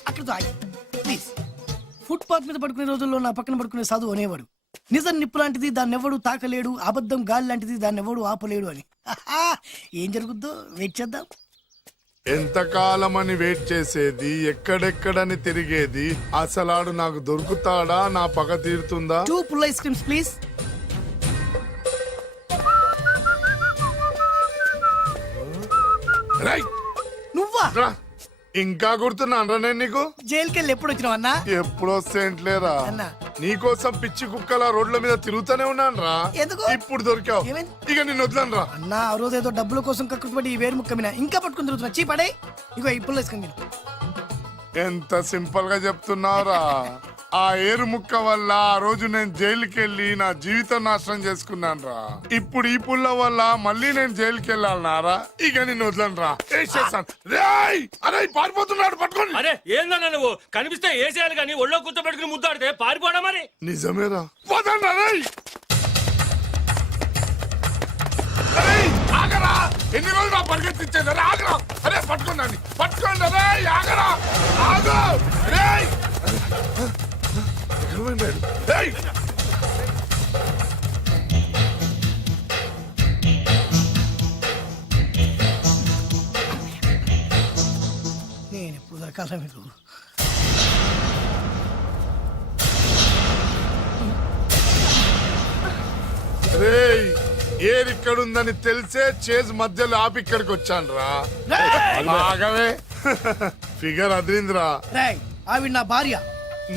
అక్కడితో ఆగి ప్లీజ్. ఫుట్పాత్ మీద పడుకునే రోజుల్లో నా పక్కన పడుకునే సాధువు అనేవాడు, నిజం నిప్పు లాంటిది దాన్ని ఎవడు తాకలేడు, అబద్ధం గాలి లాంటిది దాన్ని ఎవడు ఆపలేడు అని. ఏం జరుగుద్దో వెయిట్ చేద్దాం. ఎంతకాలమని వెయిట్ చేసేది, ఎక్కడెక్కడని తిరిగేది, అసలాడు నాకు దొరుకుతాడా, నా పగ తీరుతుందా? 2 పుల్ల ఐస్ క్రీమ్స్ ప్లీజ్. రైట్ నువ్వా? రా. ఇంకా గుర్తున్నానరా నేను నీకు? జైలుకి వెళ్ళి ఎప్పుడు వచ్చినావు అన్నా? ఎప్పుడొస్తేంట్లేరా, అన్నా. నీకోసం పిచ్చి కుక్కల రోడ్ల మీద తిరుగుతూనే ఉన్నాను రా. ఎందుకు? ఇప్పుడు దొరికావు, ఏమైంది? ఇక నిన్ను వదలను రా. అన్నా ఆ రోజు ఏదో డబ్బుల కోసం కక్కుతుపడి ఈ వేరు ముక్క మీద ఇంకా పట్టుకుని తిరుగుతున్నా. చీ పడే. ఇగో ఈ పుల్ల ఐస్ క్రీమ్ తిను. ఎంత సింపుల్ గా చెప్తున్నావురా. ఆ ఏరు ముక్క వల్ల ఆ రోజు నేను జైలుకి వెళ్ళి నా జీవితం నాశనం చేసుకున్నాను రా. ఇప్పుడు ఈ పుల్ల వల్ల మళ్ళీ నేను జైలుకి వెళ్ళాలన్నారా? ఇక నిన్ను వదలను రా. అరే పారిపోతున్నాడు, పట్టుకోండి. అరే ఏందన్నా నువ్వు కనిపిస్తే ఏసేయాలి కానీ ఒళ్ళో కూర్చోబెట్టుకుని ముద్దాడితే పారిపోవడం మరి. నిజమేరా, పోదండి. ఆగరా, ఎన్ని రోజులు నా పరిగెత్తించేది? ఆగరా, అరే పట్టుకోండి, పట్టుకోండి. అరే ఆగరా, ఆగు. రేయ్ ఎక్కడ పోయిండు? రేయ్ నేను ఎప్పుడు దొరకాల మీకు? రేయ్ ఏది ఇక్కడుందని తెలిసే చేజ్ మధ్యలో ఆపి ఇక్కడికి వచ్చాను రా. ఆగవే, ఫిగర్ అదిరిందిరా. రేయ్ ఆవిడ నా భార్య.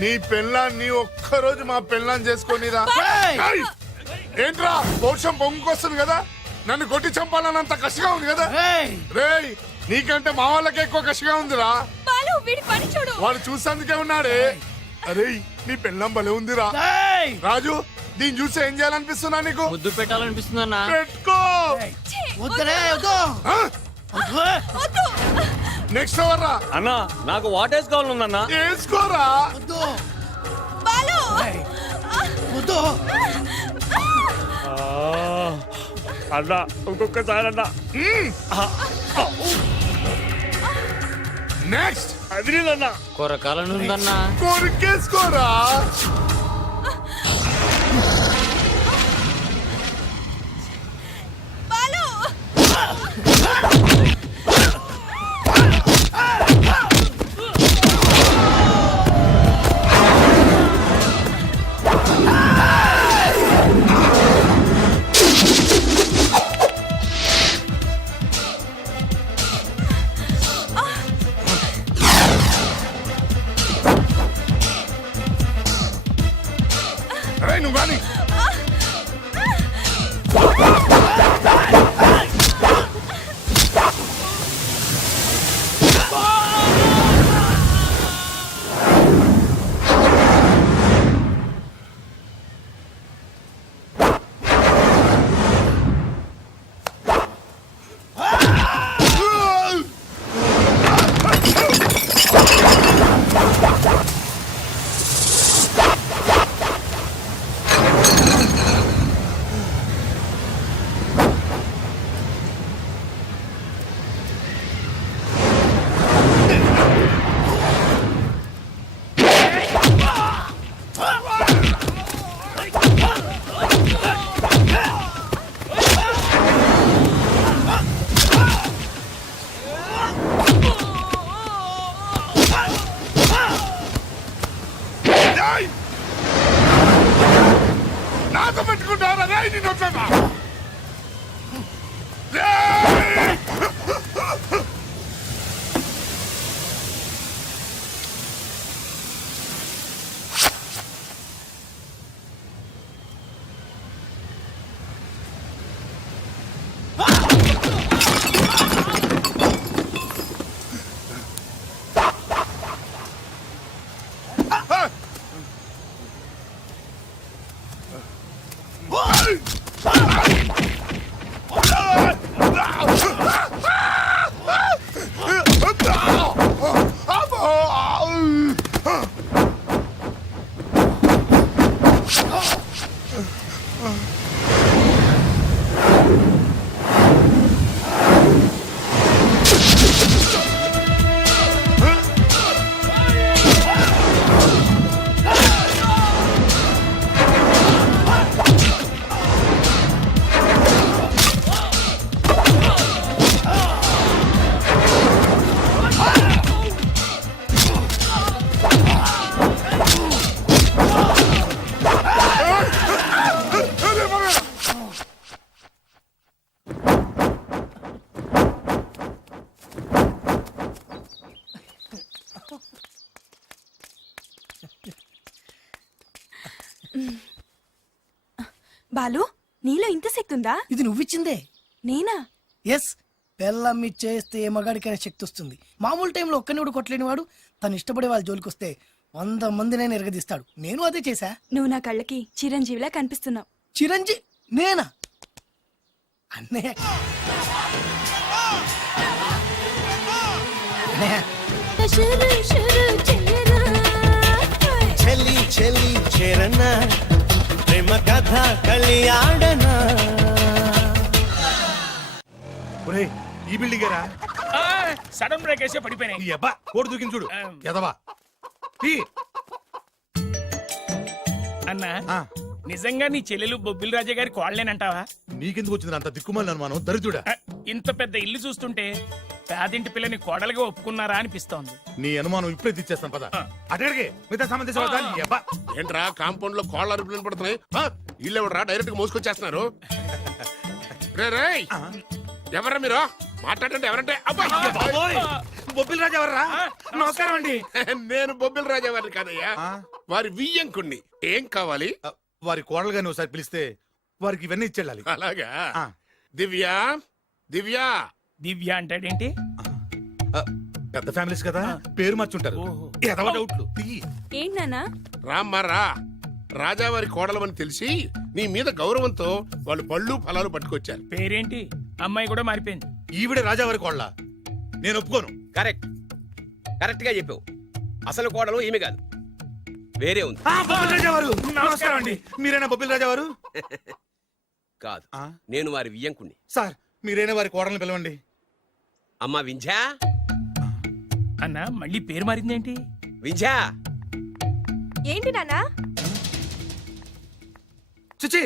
నీ పెళ్ళాన్ని ఒక్కరోజు మా పెళ్ళాన్ని చేసుకొనిరా. రేయ్! ఏయ్! ఏంట్రా పౌరుషం పొంగుకొస్తుంది కదా, నన్ను కొట్టి చంపాలన్నంత కసిగా ఉంది కదా. రేయ్! రేయ్ నీకంటే మా వాళ్ళకి ఎక్కువ కసిగా ఉందిరా. బాలు వీడి పని చూడు. వాడు చూసేందుకే ఉన్నాడే. అరే నీ పెళ్ళం భలే ఉందిరా. రేయ్! రాజు దీన్ని చూసి ఏం చేయాలనిపిస్తున్నా నీకు? ముద్దు పెట్టాలనిపిస్తుందన్నా. పెట్టుకో. వద్దురే, వద్దు. ఆ? వద్దు. నెక్స్ట్ అవర్ రా. అన్నా నాకు వాటేజ్ కావాలన్నా. వేసుకోరా. వద్దు. బాలు రేయ్! వద్దు. అన్నా ఇంకొకసారి అన్నా. నెక్స్ట్ అదిరిందన్నా. కొరకాలనుందన్నా. కొరికేసుకోరా. బాలు అరే నువ్వు కానీ నాతో పెట్టుకుంటారా? రేయ్ నిన్ను వదలనా? రేయ్! బాలు నీలో ఇంత శక్తి ఉందా? ఇది నువ్విచ్చిందే. నేనా? ఎస్, బెల్లం ఇచ్చేస్తే ఏ మగాడికైనా శక్తి వస్తుంది. మామూలు టైంలో ఒక్కని కూడా కొట్టలేని వాడు తను ఇష్టపడే వాళ్ళ జోలికి వస్తే 100 మందినైనా ఎరగదీస్తాడు. నేను అదే చేశా. నువ్వు నా కళ్ళకి చిరంజీవిలా కనిపిస్తున్నావు. చిరంజీవి నేనా? అన్నయ్య అన్నయ్య, చెల్లి చెల్లి చేరన ప్రేమ కథ కళ్యాణనా. ఈ బిల్డింగ్ సడన్ బ్రేక్ వేసే పడిపోయినాయి. ఈ అబ్బా కోడి దూకింది చూడు ఎదవా. అన్నా నిజంగా నీ చెల్లెలు బొబ్బిల్ రాజా గారి కోడలేనంటావా? నీకెందుకు వచ్చింది అంత దిక్కుమాలి అనుమానం? దరిద్రుడా, ఇంత పెద్ద ఇల్లు చూస్తుంటే పేదింటి పిల్లని కోడలుగా ఒప్పుకున్నారా అనిపిస్తోంది. నీ అనుమానం ఇప్పుడే తెచ్చేస్తాను పద. అడిగే మిగతా సంబంధించిన అబ్బా. ఏంట్రా కాంపౌండ్ లో కోళ్ళ అరుపులు పడుతున్నాయి? ఇల్లు ఎవడరా డైరెక్ట్ గా మోసుకొచ్చేస్తున్నారు? రేయ్, ఎవరా మీరు మాట్లాడండి? ఎవరంటే? బొబ్బిల్ రాజా ఎవర్రా? నమస్కారం అండి. నేను బొబ్బిల రాజా వారిని కాదయ్యా, వారి వియ్యంకుణ్ణి. ఏం కావాలి? వారి కోడలు గాని ఒకసారి పిలిస్తే వారికి ఇవన్నీ ఇచ్చేళ్ళాలి. అలాగా? దివ్య, దివ్య. దివ్య అంటాడేంటి? పెద్ద ఫ్యామిలీస్ కదా, పేరు మార్చుంటారు. ఎదవ డౌట్లు. ఏంటన్నా? రామ్మారా, రాజావారి కోడలమని తెలిసి నీ మీద గౌరవంతో వాళ్ళు పళ్ళు ఫలాలు పట్టుకొచ్చారు. పేరేంటి? అమ్మాయి కూడా మారిపోయింది. ఈవిడే రాజావారి కోడల? నేను ఒప్పుకోను. కరెక్ట్, కరెక్ట్ గా చెప్పావు. అసలు కోడలు ఈమె కాదు, వేరే ఉంది. బొబ్బిల్ రాజా వారు నమస్కారం అండి. మీరేనా బొబ్బిల్ రాజా వారు? కాదు, నేను వారి వియ్యంకుణ్ణి. సార్ మీరైనా వారి కోడల్ని పిలవండి. అమ్మా వింజా. అన్నా మళ్ళీ పేరు మారిందేంటి? వింజా. ఏంటి నాన్నా? చిచి,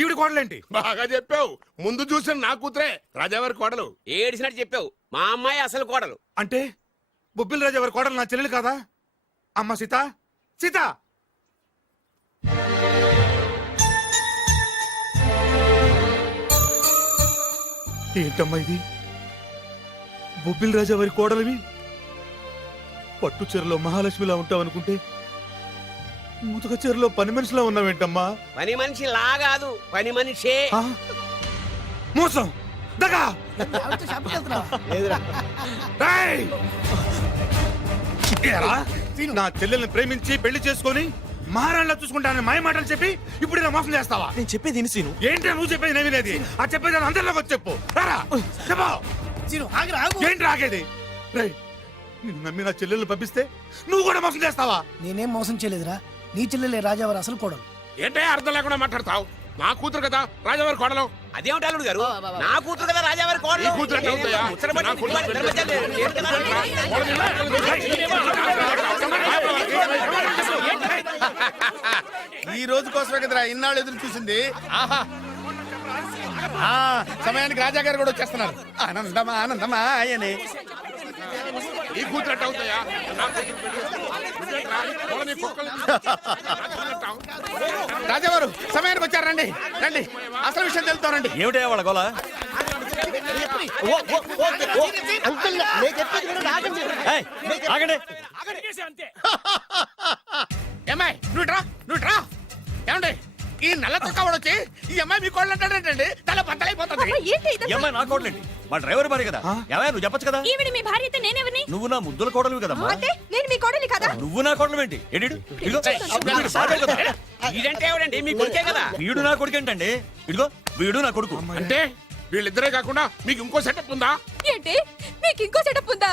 ఈవిడ కోడలేంటి? బాగా చెప్పావు. ముందు చూసిన నా కూతురే రాజావారి కోడలు. ఏడిసినట్టు చెప్పావు. మా అమ్మాయి అసలు కోడలు. అంటే బొబ్బిల్ రాజా వారి కోడలు నా చెల్లెలు కాదా? అమ్మ సీత, సీత. ఏంటమ్మా ఇది? బొబ్బిల్ రాజా వారి కోడలివి పట్టు చీరలో మహాలక్ష్మిలా ఉంటావనుకుంటే మూతక చీరలో పని మనిషిలా ఉన్నావేంటమ్మా? పని మనిషి లాగాదు, పని మనిషే. మోసం, దగా. షాప్కి వెళ్తున్నావా? ఏయ్! ఏరా, నా చెల్లెల్ని ప్రేమించి పెళ్లి చేసుకొని మహారాణిలా చూసుకుంటానని మాయ మాటలు చెప్పి ఇప్పుడు ఇలా మోసం చేస్తావా? నేను చెప్పేది విను. ఏంటి నువ్వు చెప్పేది? నేను వినేది. ఆ చెప్పేది అందరిలోకి వచ్చి చెప్పు. రారా, చెప్పు. సీను, ఆగురా, ఆగు. ఏంటి రాకేది? రేయ్, నిన్ను నమ్మి నా చెల్లెల్ని పంపిస్తే నువ్వు కూడా మోసం చేస్తావా? నేనేం మోసం చేయలేదురా. నీ చెల్లెలే రాజావారు అసలు కోడలు. ఏంటే అర్థం లేకుండా మాట్లాడతావు? నా కూతురు కదా రాజావారి కోడలు. అదేమిటి అల్లుడు గారు, నా కూతురు కదా రాజావారి కోడలు. నీ కూతురు ఎట్లా అవుతాయా? ముచ్చటపడి నా కూతురు ఇద్దరి మధ్య ఏంటి కదా? ఈ రోజు కోసమే కదరా ఇన్నాళ్ళు ఎదురు చూసింది. ఆహా, సమయానికి రాజా గారు కూడా వచ్చేస్తున్నారు. ఆనందమా ఆనందమా ఆయనే. ఈ కూతురు ఎట్లా అవుతాయా? నా కూతురు కోడని కుక్కలు. రాజావారు సమయానికి వచ్చారు. రండి రండి, అసలు విషయం తెలుతారండి. ఏమిటే వాళ్ళ గోల? ఆగండి. అంతే. ఏమ్మాయి నువ్వు రా. ఏమండి ఈ నల్ల తొక్కవాడు వచ్చి ఈ అమ్మాయి మీ కోళ్ళు అంటాడేంటండి? తల బద్దలైపోతుంది. ఏంటి ఇది? ఏమ్మా నా కోడలేంటి? మా డ్రైవర్ భార్య కదా. ఏమయ్య నువ్వు చెప్పొచ్చు కదా. ఈవిడ మీ భార్య అయితే నేనెవరిని? నువ్వు నా ముద్దుల కోడలు కదమ్మా. అంటే నేను మీ కోడలి కదా? నువ్వు నా కోడలు ఏంటి? ఇదిగో వీడంటే ఎవడండి? మీ కొడుకే కదా. వీడు నా కొడుకు ఏంటండి? ఇదిగో వీడు నా కొడుకు. అంటే వీళ్ళిద్దరే కాకుండా మీకు ఇంకో సెటప్ ఉందా? ఏంటి మీకు ఇంకో సెటప్ ఉందా?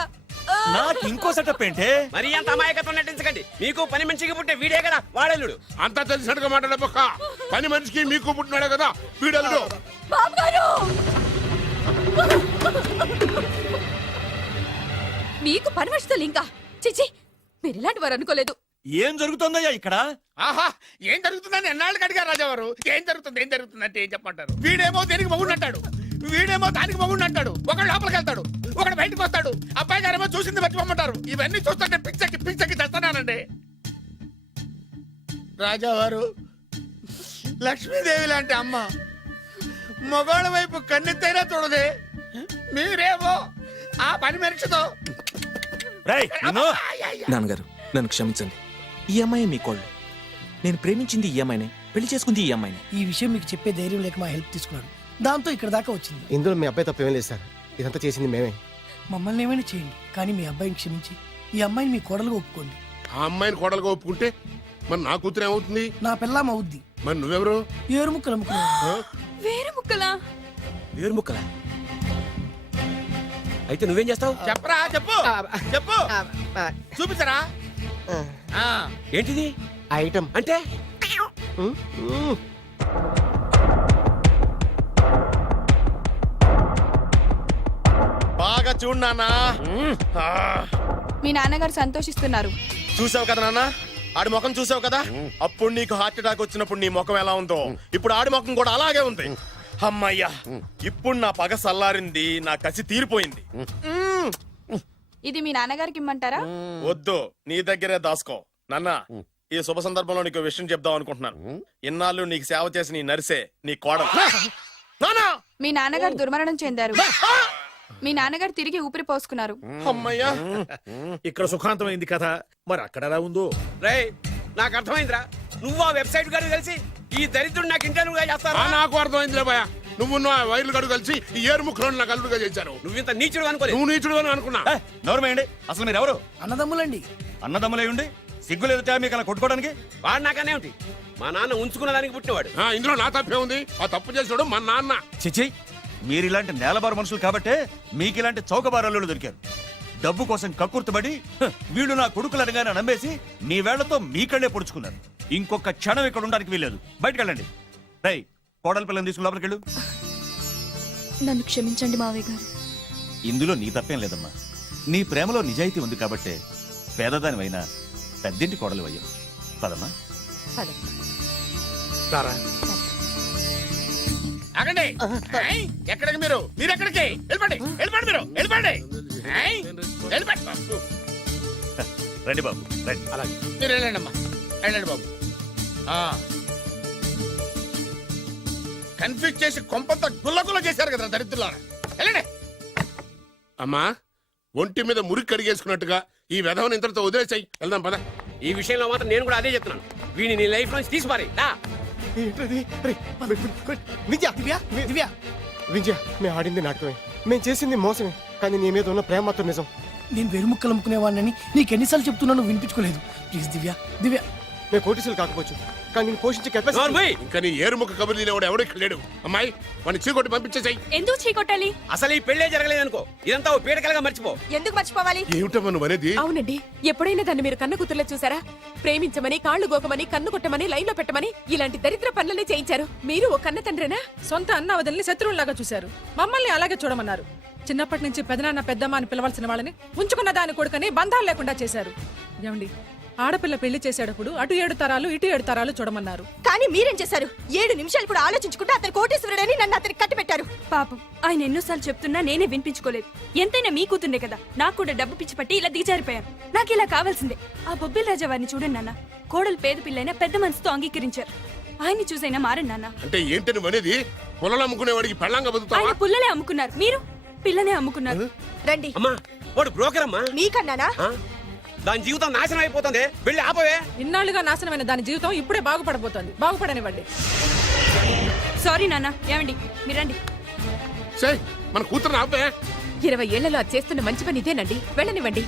నాకు ఇంకో సెటప్ ఏంటే? మరి అంత అమాయకత్వం నటించకండి. మీకు పని మనిషికి పుట్టే వీడే కదా వాడల్లుడు. అంతా తెలిసినట్టుగా మాట్లాడబోక. పని మనిషికి మీకు పుట్టినాడే కదా వీడల్లుడు. మీకు పని మనిషితో లింకా? చిచి, మీరు ఇలాంటి వారు అనుకోలేదు. ఏం జరుగుతుందయ్యా ఇక్కడ? ఆహా ఏం జరుగుతుందని ఎన్నాళ్ళకి అడిగారు రాజావారు. ఏం జరుగుతుంది అంటే ఏం చెప్పమంటారు? వీడేమో దేనికి మొగుడు అంటాడు, వీడేమో దానికి మొగుడు అంటాడు. ఒకడు లోపలికి వెళ్తాడు, ఒకడు బయటకు వస్తాడు. అబ్బాయి గారేమో చూసింది మర్చిపోమంటారు. ఇవన్నీ చూస్తుంటే పిచ్చకి చేస్తానండి. రాజావారు లక్ష్మీదేవి లాంటి అమ్మ మగవాళ్ళ వైపు కన్నెత్తైనా చూడదే. మీరేమో ఆ పని మనిషితో. రేయ్, నిన్ను! నాన్నగారు నన్ను క్షమించండి. ఈ అమ్మాయి మీ కోళ్ళు. నేను ప్రేమించింది ఈ అమ్మాయిని, పెళ్లి చేసుకుంది ఈ అమ్మాయిని. ఈ విషయం మీకు చెప్పే ధైర్యం లేక మా హెల్ప్ తీసుకున్నాడు. దాంతో ఇక్కడ దాకా వచ్చింది. ఇందులో మీ అబ్బాయి తప్పేం లేదు సార్. ఇదంతా చేసింది మేమే. మమ్మల్ని ఏమైనా చేయండి, కానీ మీ అబ్బాయిని క్షమించి ఈ అమ్మాయిని మీ కోడలుగా ఒప్పుకోండి. ఆ అమ్మాయిని కోడలుగా ఒప్పుకుంటే మరి నా కూతురు ఏమవుతుంది? నా పిల్లం అవుద్ది. మరి నువ్వెవరు? ఏరు ముక్కలు అమ్ముకున్నావు. వేరే ముక్కలా? వేరు ముక్కలా? అయితే నువ్వేం చేస్తావు? చెప్పరా చెప్పు చెప్పు చూపించరా. ఏంటిది ఐటమ్ అంటే? బాగా చూడు నాన్న. మీ నాన్నగారు సంతోషిస్తున్నారు. చూసావు కదా నాన్న, ఆడి ముఖం చూసావు కదా. అప్పుడు నీకు హార్ట్ అటాక్ వచ్చినప్పుడు నీ ముఖం ఎలా ఉందో ఇప్పుడు ఆడి ముఖం కూడా అలాగే ఉంది. అమ్మయ్యా, ఇప్పుడు నా పగ సల్లారింది, నా కసి తీరిపోయింది. ఇది మీ నాన్నగారికి ఇమ్మంటారా? వద్దు, నీ దగ్గరే దాసుకో. నాన్న, ఈ శుభ సందర్భంలో నీకు విషయం చెప్దాం అనుకుంటున్నాను. ఇన్నాళ్ళు నీకు సేవ చేసి నీ నర్సే నీ కోడలు. నాన్నా! మీ నాన్నగారు దుర్మరణం చెందారు. మీ నాన్నగారు తిరిగి ఊపిరి పోసుకున్నారు. అమ్మయ్యా, ఇక్కడ సుఖాంతమైంది కథ. మరి అక్కడ ఎలా ఉందో? రేయ్, నాకు అర్థమైందిరా. నువ్వు ఆ వెబ్సైట్ గారు కలిసి ఈ దరిద్రుడు నాకు ఇంటర్వ్యూగా చేస్తారా? నాకు అర్థమైందిలే భయ. నువ్వు నా వైర్లు గడు కలిసి ఈ ఏరు ముక్కలను నాకు అల్లుడుగా చేశారు. నువ్వింత నీచుడు అనుకోలేదు. నువ్వు నీచుడు అని అనుకున్నా. నోరమేయండి. అసలు మీరు ఎవరు? అన్నదమ్ములండి. అన్నదమ్ములే ఉండి సిగ్గు లేదుట మీకు అలా కొట్టుకోవడానికి? వాడు నాకనే ఉంటి. మా నాన్న ఉంచుకున్న దానికి పుట్టినవాడు. ఇందులో నా తప్పే ఉంది. ఆ తప్పు చేసాడు మా నాన్న. చిచి, మీరు ఇలాంటి నేలబారు మనుషులు కాబట్టే మీకు ఇలాంటి చౌకబారల్లు దొరికారు. డబ్బు కోసం కక్కుర్తుబడి వీళ్ళు నా కొడుకులు అనగానే నమ్మేసి మీ వేళ్లతో మీ కళ్ళే పొడుచుకున్నారు. ఇంకొక క్షణం ఇక్కడ ఉండడానికి వీల్లేదు. బయటకు వెళ్ళండి. రై, కోడల పిల్లని తీసుకుని లోపలికి వెళ్ళు. నన్ను క్షమించండి మావయ్య గారు. ఇందులో నీ తప్పేం లేదమ్మా. నీ ప్రేమలో నిజాయితీ ఉంది కాబట్టే పేదదానివైనా పెద్దింటి కోడలు అయ్యావు. పదమ్మా. ఆగండి. ఎక్కడికి మీరు? ఎక్కడికి వెళ్ళిపోండి. మీరు వెళ్ళిపోండి. రండి బాబు, రండి. అలాగే మీరు వెళ్ళండి అమ్మా, వెళ్ళండి బాబు. కన్ఫ్యూజ్ చేసి కొంపంతా గుల్లగుల్ల చేశారు కదా దరిద్రులారా. వెళ్ళండి. అమ్మా, ఒంటి మీద మురికి కడిగేసుకున్నట్టుగా ఈ విధవని ఇంతటితో వదిలేసాయి. వెళ్దాం పద. ఈ విషయంలో మాత్రం నేను కూడా అదే చెప్తున్నాను. వీడిని నీ లైఫ్ నుంచి తీసిపారి. విద్య దివ్య దివ్య విద్య, మేము ఆడింది నాటకమే, మేము చేసింది మోసమే. కానీ నీ మీద ఉన్న ప్రేమ మాత్రం నిజం. నేను వేరు ముక్కలు అమ్ముకునేవాడిని నీకు ఎన్నిసార్లు చెప్తున్నాను వినిపించుకోలేదు. ప్లీజ్ దివ్య దివ్య. మేము కోటీసులు కాకపోవచ్చు, కానీ నేను పోషించే కెపాసిటీ. ఇంకా నీ ఏరుముక్క కబుర్లు తినేవాడు ఎవడు ఇక్కడ లేడు. అమ్మాయి, వాడిని చీకొట్టి పంపించేసాయి. ఎందుకు చీకొట్టాలి? అసలు ఈ పెళ్లే జరగలేదనుకో. ఇదంతా ఓ పీడకలుగా మర్చిపో. ఎందుకు మర్చిపోవాలి? ఏమిటమ్మా నువ్వు అనేది? అవునండి, ఎప్పుడైనా దాన్ని మీరు కన్న కూతుర్లో చూసారా? ప్రేమించమని, కాళ్ళు గోకమని, కన్ను కొట్టమని, లైన్ లో పెట్టమని ఇలాంటి దరిద్ర పనులనే చేయించారు. మీరు ఓ కన్న తండ్రేనా? సొంత అన్న వదిలిని శత్రువులాగా చూశారు. మమ్మల్ని అలాగే చూడమన్నారు. చిన్నప్పటి నుంచి పెదనాన్న పెద్దమ్మ అని పిలవాల్సిన వాళ్ళని ఉంచుకున్న దాని కొడుకని బంధాలు లేకుండా చేశారు. ఏమండి, ఆడపిల్ల పెళ్లి చేసేటప్పుడు అటు 7 తరాలు ఇటు 7 తరాలు చూడమన్నారు. కానీ మీరేం చేశారు? 7 నిమిషాలు కూడా ఆలోచించుకుంటే అతను కోటేశ్వరుడని నన్ను అతనికి కట్టి పెట్టారు. పాపం, ఆయన ఎన్నోసార్లు చెప్తున్నా నేనే వినిపించుకోలేదు. ఎంతైనా మీ కూతుండే కదా. నాకు కూడా డబ్బు పిచ్చి పట్టి ఇలా దిగజారిపోయాను. నాకు ఇలా కావాల్సిందే. ఆ బొబ్బిల్ రాజా వారిని చూడండి నాన్న. కోడలు పేద పిల్లైనా పెద్ద మనసుతో అంగీకరించారు. ఆయన్ని చూసైనా మారండి నాన్న. అంటే ఏంటి నువ్వు అనేది? పొలాలు అమ్ముకునేవాడికి పెళ్ళంగా బతుకుతావా? ఆయన పుల్లలే అమ్ముకున్నారు, మీరు పిల్లనే అమ్ముకున్నారు. రండి. అమ్మా, వాడు బ్రోకర్ అమ్మా. మీకన్నానా? దాని జీవితం నాశనం అయిపోతుంది. వెళ్ళి ఆపవే. ఇన్నాళ్లుగా నాశనమైన దాని జీవితం ఇప్పుడే బాగుపడబోతోంది. బాగుపడనివ్వండి. సారీ నాన్న. ఏమండి, మీరండి. మన కూతురు ఆపే. 20 ఏళ్లలో అది చేస్తున్న మంచి పని ఇదేనండి. వెళ్ళనివ్వండి.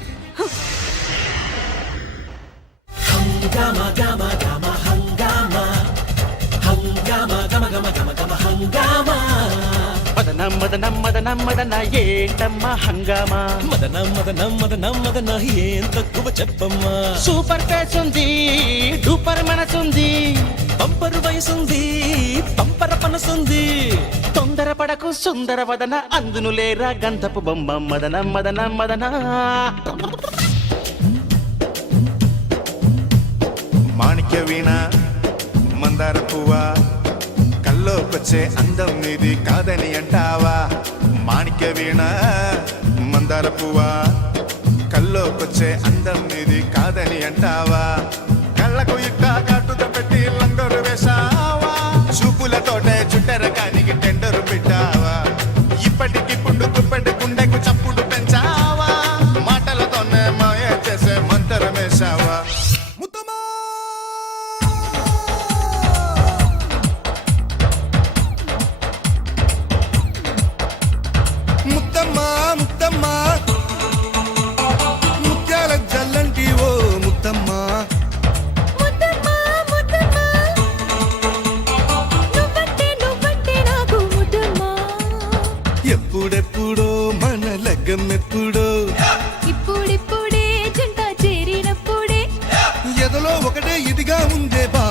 పదనా మదన మదన మదన ఏంటమ్మా హంగామా మదన మదన మదన మదన ఏం తక్కువ చెప్పమ్మా. సూపర్ ఫేస్ ఉంది డూపర్ మనసుంది పంపరు వయసుంది పంపర పనసుంది. తొందరపడకు సుందర వదన అందును లేరా గంధపు బొమ్మ మదన మదన మదన మాణిక్య వీణ మందార పువ్వా కల్లోకొచ్చే అందం నీది కాదని అంటావా. మాణిక్య వీణ మందార పువ్వా కల్లోకొచ్చే అందం నీది కాదని అంటావా. కళ్ళకు ఇట్ట కట్టుత పెట్టి లంగరు వేసావా. చూపులతోటే చుట్టరకానికి టెండరు పెట్టావా. ఇప్పటికి పుండు తుప్పటి గుండెకు చప్పుడు పెంచావా. మాటలతోనే మాయ చేసే మంతరమేశావా. ముత్తమ్మా ముత్తమ్మా ముత్యాల జల్లంటి ఓ ముత్తమ్మా. ఎప్పుడెప్పుడో మన లగ్గం ఎప్పుడో ఇప్పుడిప్పుడే జంట చేరినప్పుడే ఎదలో ఒకటే ఇదిగా ఉందే బా